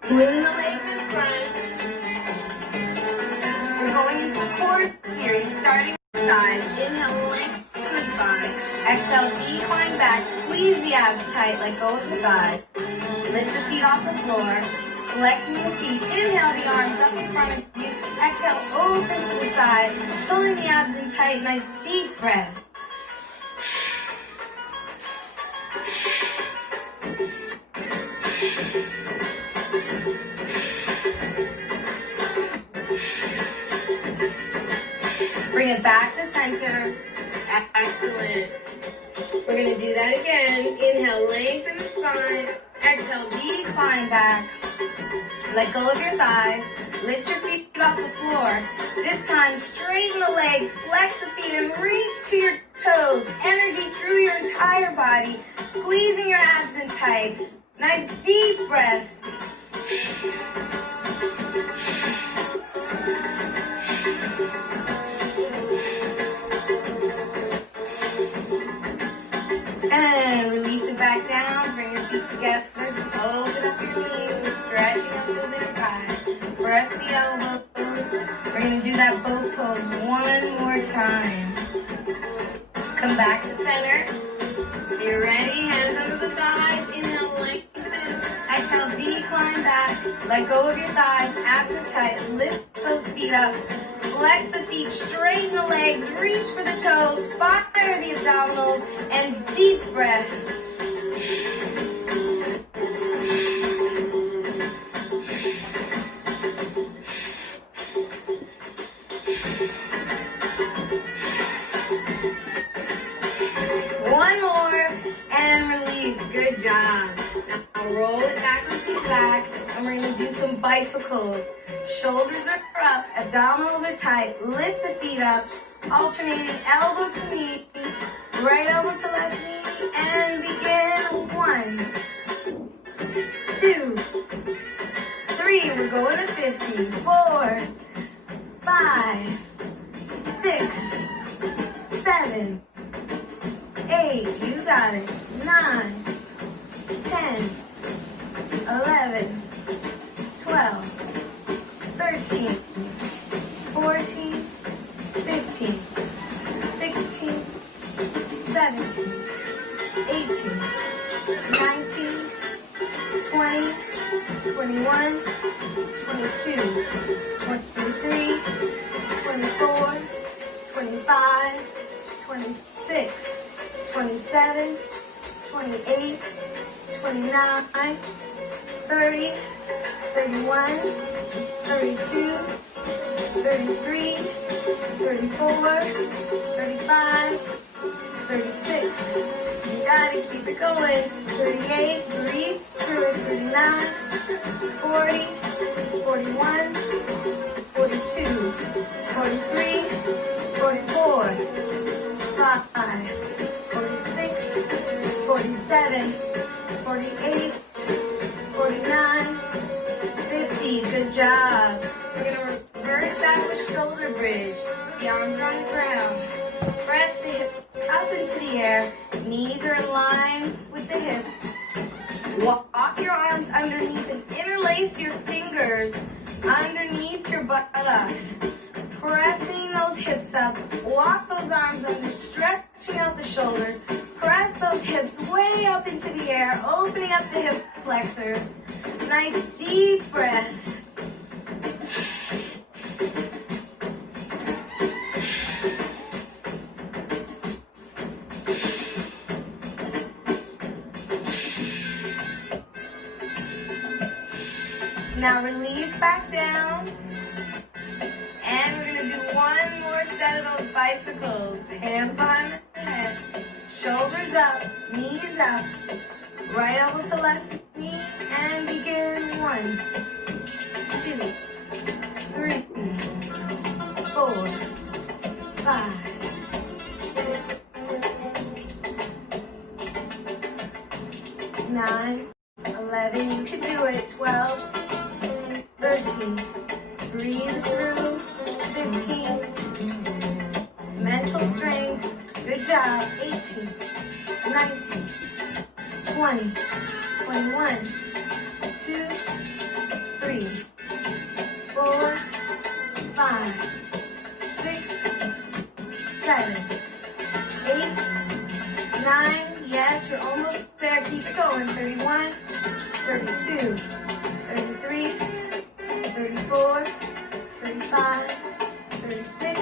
Swing the legs in front. We're going into a quarter series, starting with the side. Inhale, lengthen the spine. Exhale, decline back. Squeeze the abs tight, let go of the thigh. Lift the feet off the floor. Flexing the feet. Inhale the arms up in front of you. Exhale, open to the side. Pulling the abs in tight. Nice deep breaths. Bring it back to center. Excellent. We're going to do that again. Inhale, lengthen the spine. Exhale, decline back. Let go of your thighs. Lift your feet off the floor. This time, straighten the legs, flex the feet, and reach to your toes. Energy through your entire body. Squeezing your abs in tight. Nice deep breaths. And release it back down. Bring your feet together. Open up your knees. Stretching up those inner thighs. Press the elbows. We're going to do that boat pose one more time. Come back to center. If you're ready, hands under the thighs. Inhale, lengthen. Exhale, decline back. Let go of your thighs. Abs are tight. Lift those feet up. Flex the feet, straighten the legs, reach for the toes, fire the abdominals, and deep breaths. One more, and release. Good job. Now roll it back onto your back, and we're going to do some bicycles. Shoulders are up, abdominals are tight. Lift the feet up, alternating elbow to knee, right elbow to left knee, and begin. 1, 2, 3. We're going to 50. 4, 5, 6, 7, 8. You got it. 9, 10, 11, 12. 13, 14, 15, 16, 17, 18, 19, 20, 21, 22, 23, 24, 25, 26, 27, 28, 29, 30, 31, 32, 33, 34, 35, 36. You got it, keep it going. 38, breathe through it. 39, 40, 41, 42, 43, 44, 45, 46, 47, 48, 49, 50. Good job. We're going to reverse that with shoulder bridge. The arms are on the ground. Press the hips up into the air. Knees are in line with the hips. Walk your arms underneath and interlace your fingers underneath your buttocks. Pressing those hips up. Walk those arms under, stretching out the shoulders. Press those hips way up into the air, opening up the hip flexors. Nice deep breaths. Now release back down. And we're going to do one more set of those bicycles. Hands behind the head. Shoulders up. Knees up. Right elbow to left knee. And begin. 1, 2, 3, 4, 5, 6, 9, 11. You can do it. 12. 13, breathe through, 15, mental strength, job. 18, 19, 20, 21, 2, 3, 4, 5, 6, 7, 8, 9. Yes, you're almost there. Keep it going. 31, 32, 33, 34, 35, 36,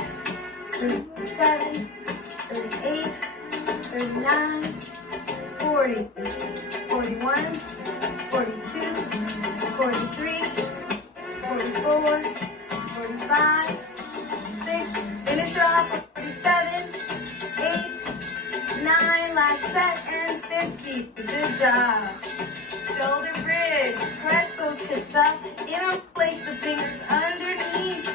37, 38, 39, 40, 41, 42, 43, 44, 45, 6, finish off, 47, 8, 9, last set, and 50. Good job. Shoulder bridge. Press those hips up. Interlace the fingers underneath.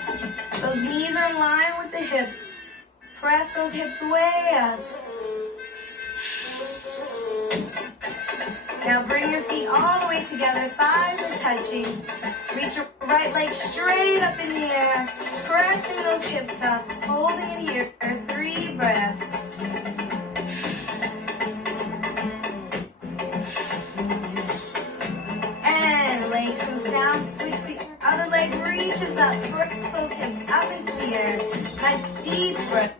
Those knees are in line with the hips. Press those hips way up. Now bring your feet all the way together. Thighs are touching. Reach your right leg straight up in the air. Pressing those hips up. Holding it here. 3 breaths. And leg comes down. Switch the other leg. Reaches up. Press those hips up into the air. Nice deep breath.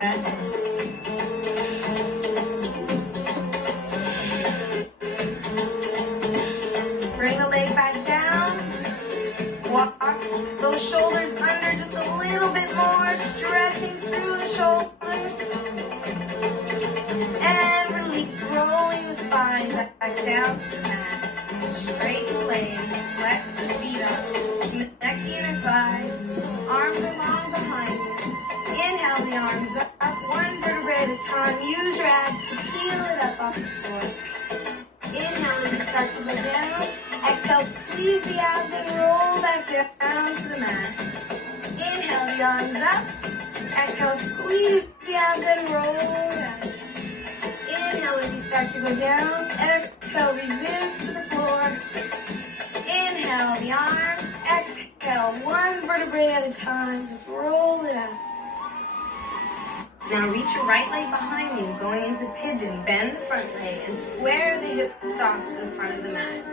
Bring the leg back down. Walk those shoulders under just a little bit more. Stretching through the shoulders. And release. Rolling the spine back down to the mat. Straighten the legs. Flex the feet up. Neck the inner thighs. Arms are long behind you. Inhale the arms up. 1 vertebrae at a time. Use your abs to peel it up off the floor. Inhale as you start to go down. Exhale, squeeze the abs and roll back down to the mat. Inhale the arms up. Exhale, squeeze the abs and roll down. Inhale as you start to go down. Exhale, resist to the floor. Inhale the arms. Exhale, 1 vertebrae at a time. Just roll it up. Now reach your right leg behind you, going into pigeon. Bend the front leg and square the hips off to the front of the mat.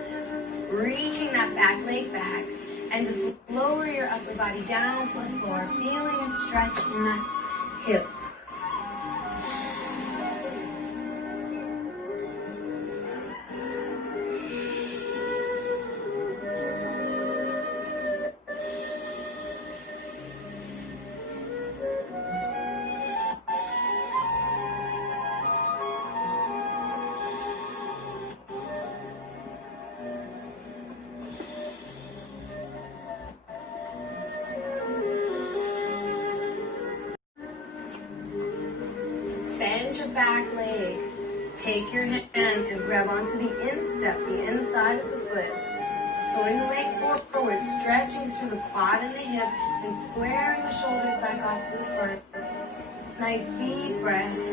Reaching that back leg back. And just lower your upper body down to the floor, feeling a stretch in that hip. Bend your back leg. Take your hand and grab onto the instep, the inside of the foot. Pulling the leg forward, stretching through the quad and the hip, and squaring the shoulders back onto the front. Nice deep breaths.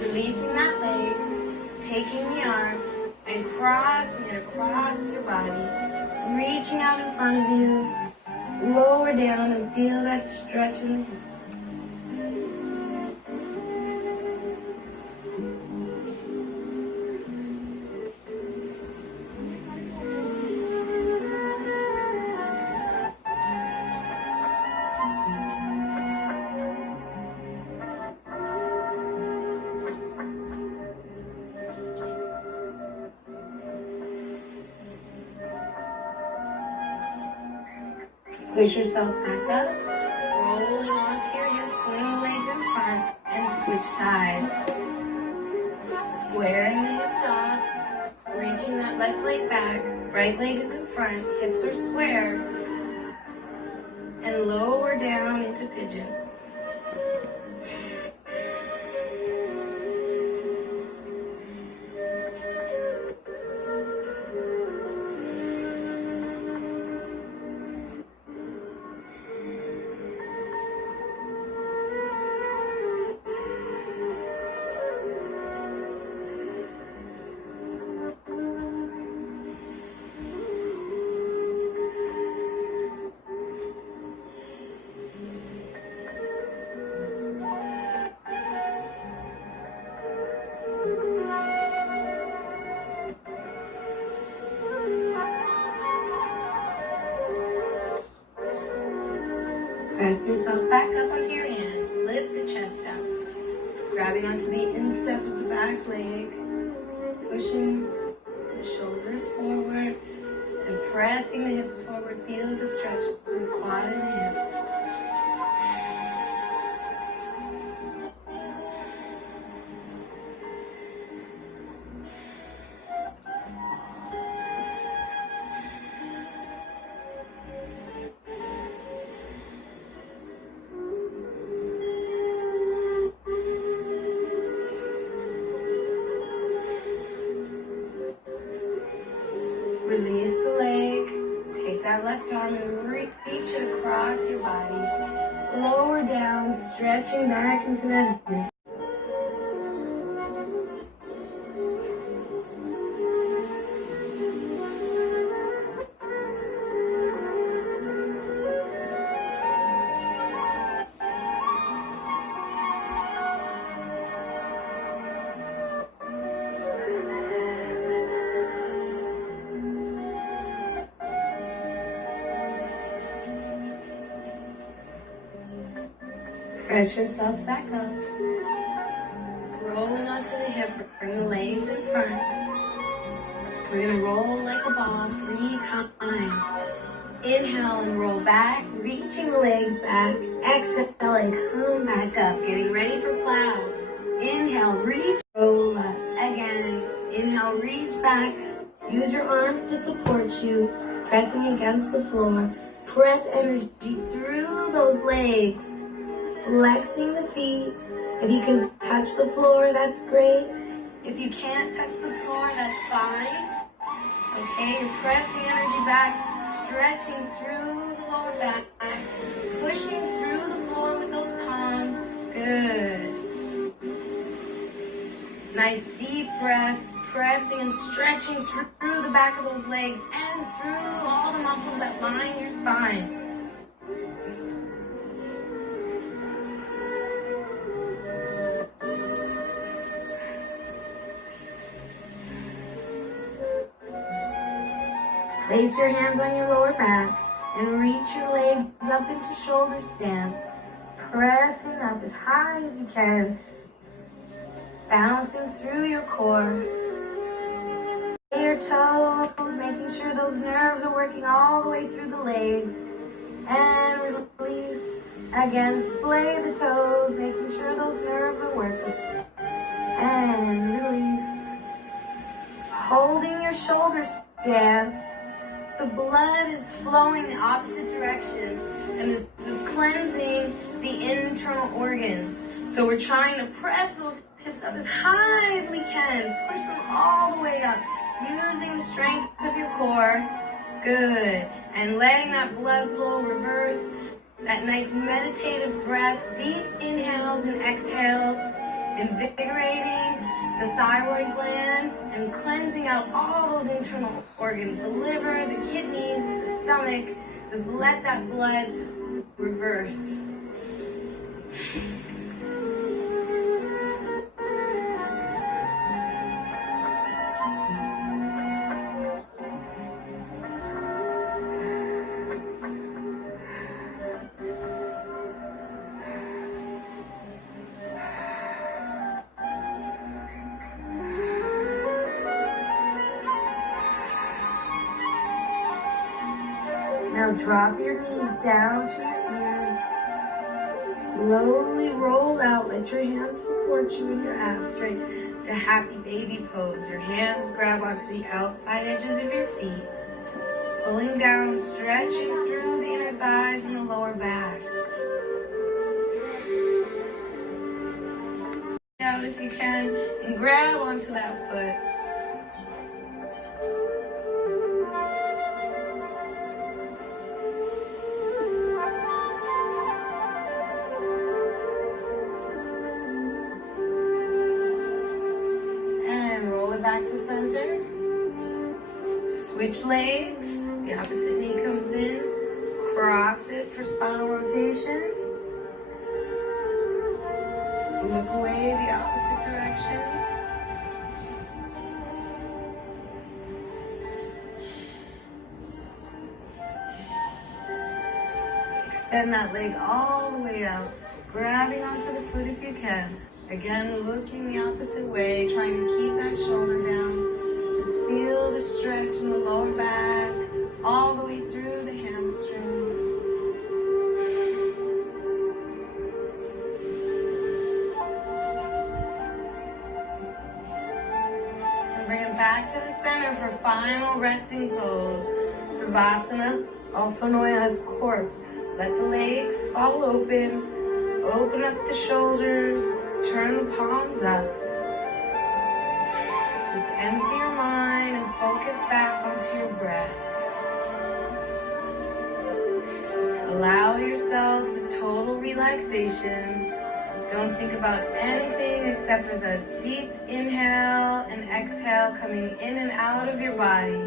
Releasing that leg, taking the arm, and crossing it across your body. Reaching out in front of you, lower down and feel that stretch in the hip. Push yourself back up, rolling onto your hips, swing the legs in front, and switch sides. Squaring the hips off, reaching that left leg back, right leg is in front, hips are square, and lower down into pigeon. Press yourself back up onto your hands. Lift the chest up. Grabbing onto the instep of the back leg. Pushing the shoulders forward and pressing the hips forward. Feel the stretch through the quad and the hip. Release the leg. Take that left arm and reach it across your body. Lower down, stretching back into that hip. Press yourself back up. Rolling onto the hip, bring the legs in front. We're gonna roll like a ball 3 times. Inhale and roll back, reaching the legs back. Exhale and come back up, getting ready for plow. Inhale, reach, roll up. Again, inhale, reach back. Use your arms to support you, pressing against the floor. Press energy through those legs. Flexing the feet. If you can touch the floor, that's great. If you can't touch the floor, that's fine. Okay, you're pressing energy back, stretching through the lower back, pushing through the floor with those palms. Good. Nice deep breaths, pressing and stretching through the back of those legs and through all the muscles that line your spine. Place your hands on your lower back and reach your legs up into shoulder stance, pressing up as high as you can, balancing through your core. Your toes, making sure those nerves are working all the way through the legs, and release. Again, splay the toes, making sure those nerves are working, and release. Holding your shoulder stance. The blood is flowing the opposite direction, and this is cleansing the internal organs. So we're trying to press those hips up as high as we can. Push them all the way up, using the strength of your core. Good. And letting that blood flow reverse. That nice meditative breath, deep inhales and exhales, invigorating the thyroid gland and cleansing out all those internal organs, the liver, the kidneys, the stomach. Just let that blood reverse. Now drop your knees down to your ears. Slowly roll out. Let your hands support you in your abs, right? To happy baby pose. Your hands grab onto the outside edges of your feet. Pulling down, stretching through the inner thighs and the lower back. Out if you can, and grab onto that foot. Back to center. Switch legs. The opposite knee comes in. Cross it for spinal rotation. Look away the opposite direction. Extend that leg all the way out, grabbing onto the foot if you can. Again, looking the opposite way, trying to keep that shoulder down. Just feel the stretch in the lower back, all the way through the hamstring. And bring it back to the center for final resting pose. Savasana, also known as corpse. Let the legs fall open. Open up the shoulders. Turn the palms up. Just empty your mind and focus back onto your breath. Allow yourself the total relaxation. Don't think about anything except for the deep inhale and exhale coming in and out of your body.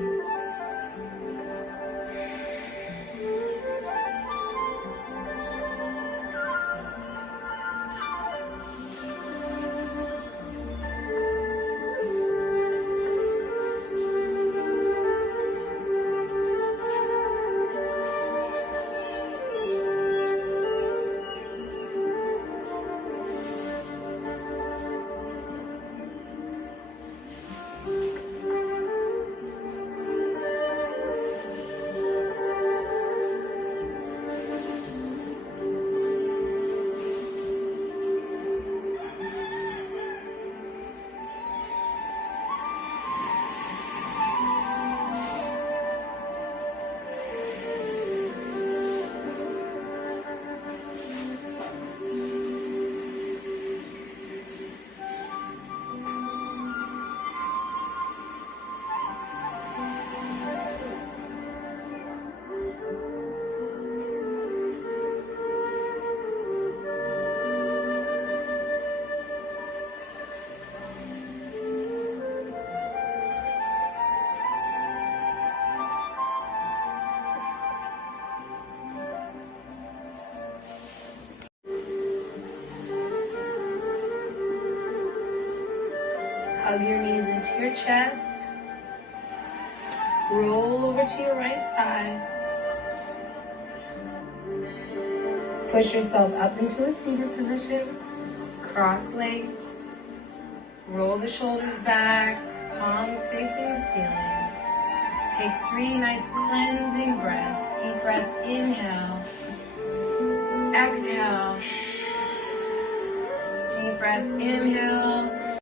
Hug your knees into your chest. Roll over to your right side. Push yourself up into a seated position. Cross legs. Roll the shoulders back. Palms facing the ceiling. Take 3 nice cleansing breaths. Deep breath, inhale. Exhale. Deep breath, inhale.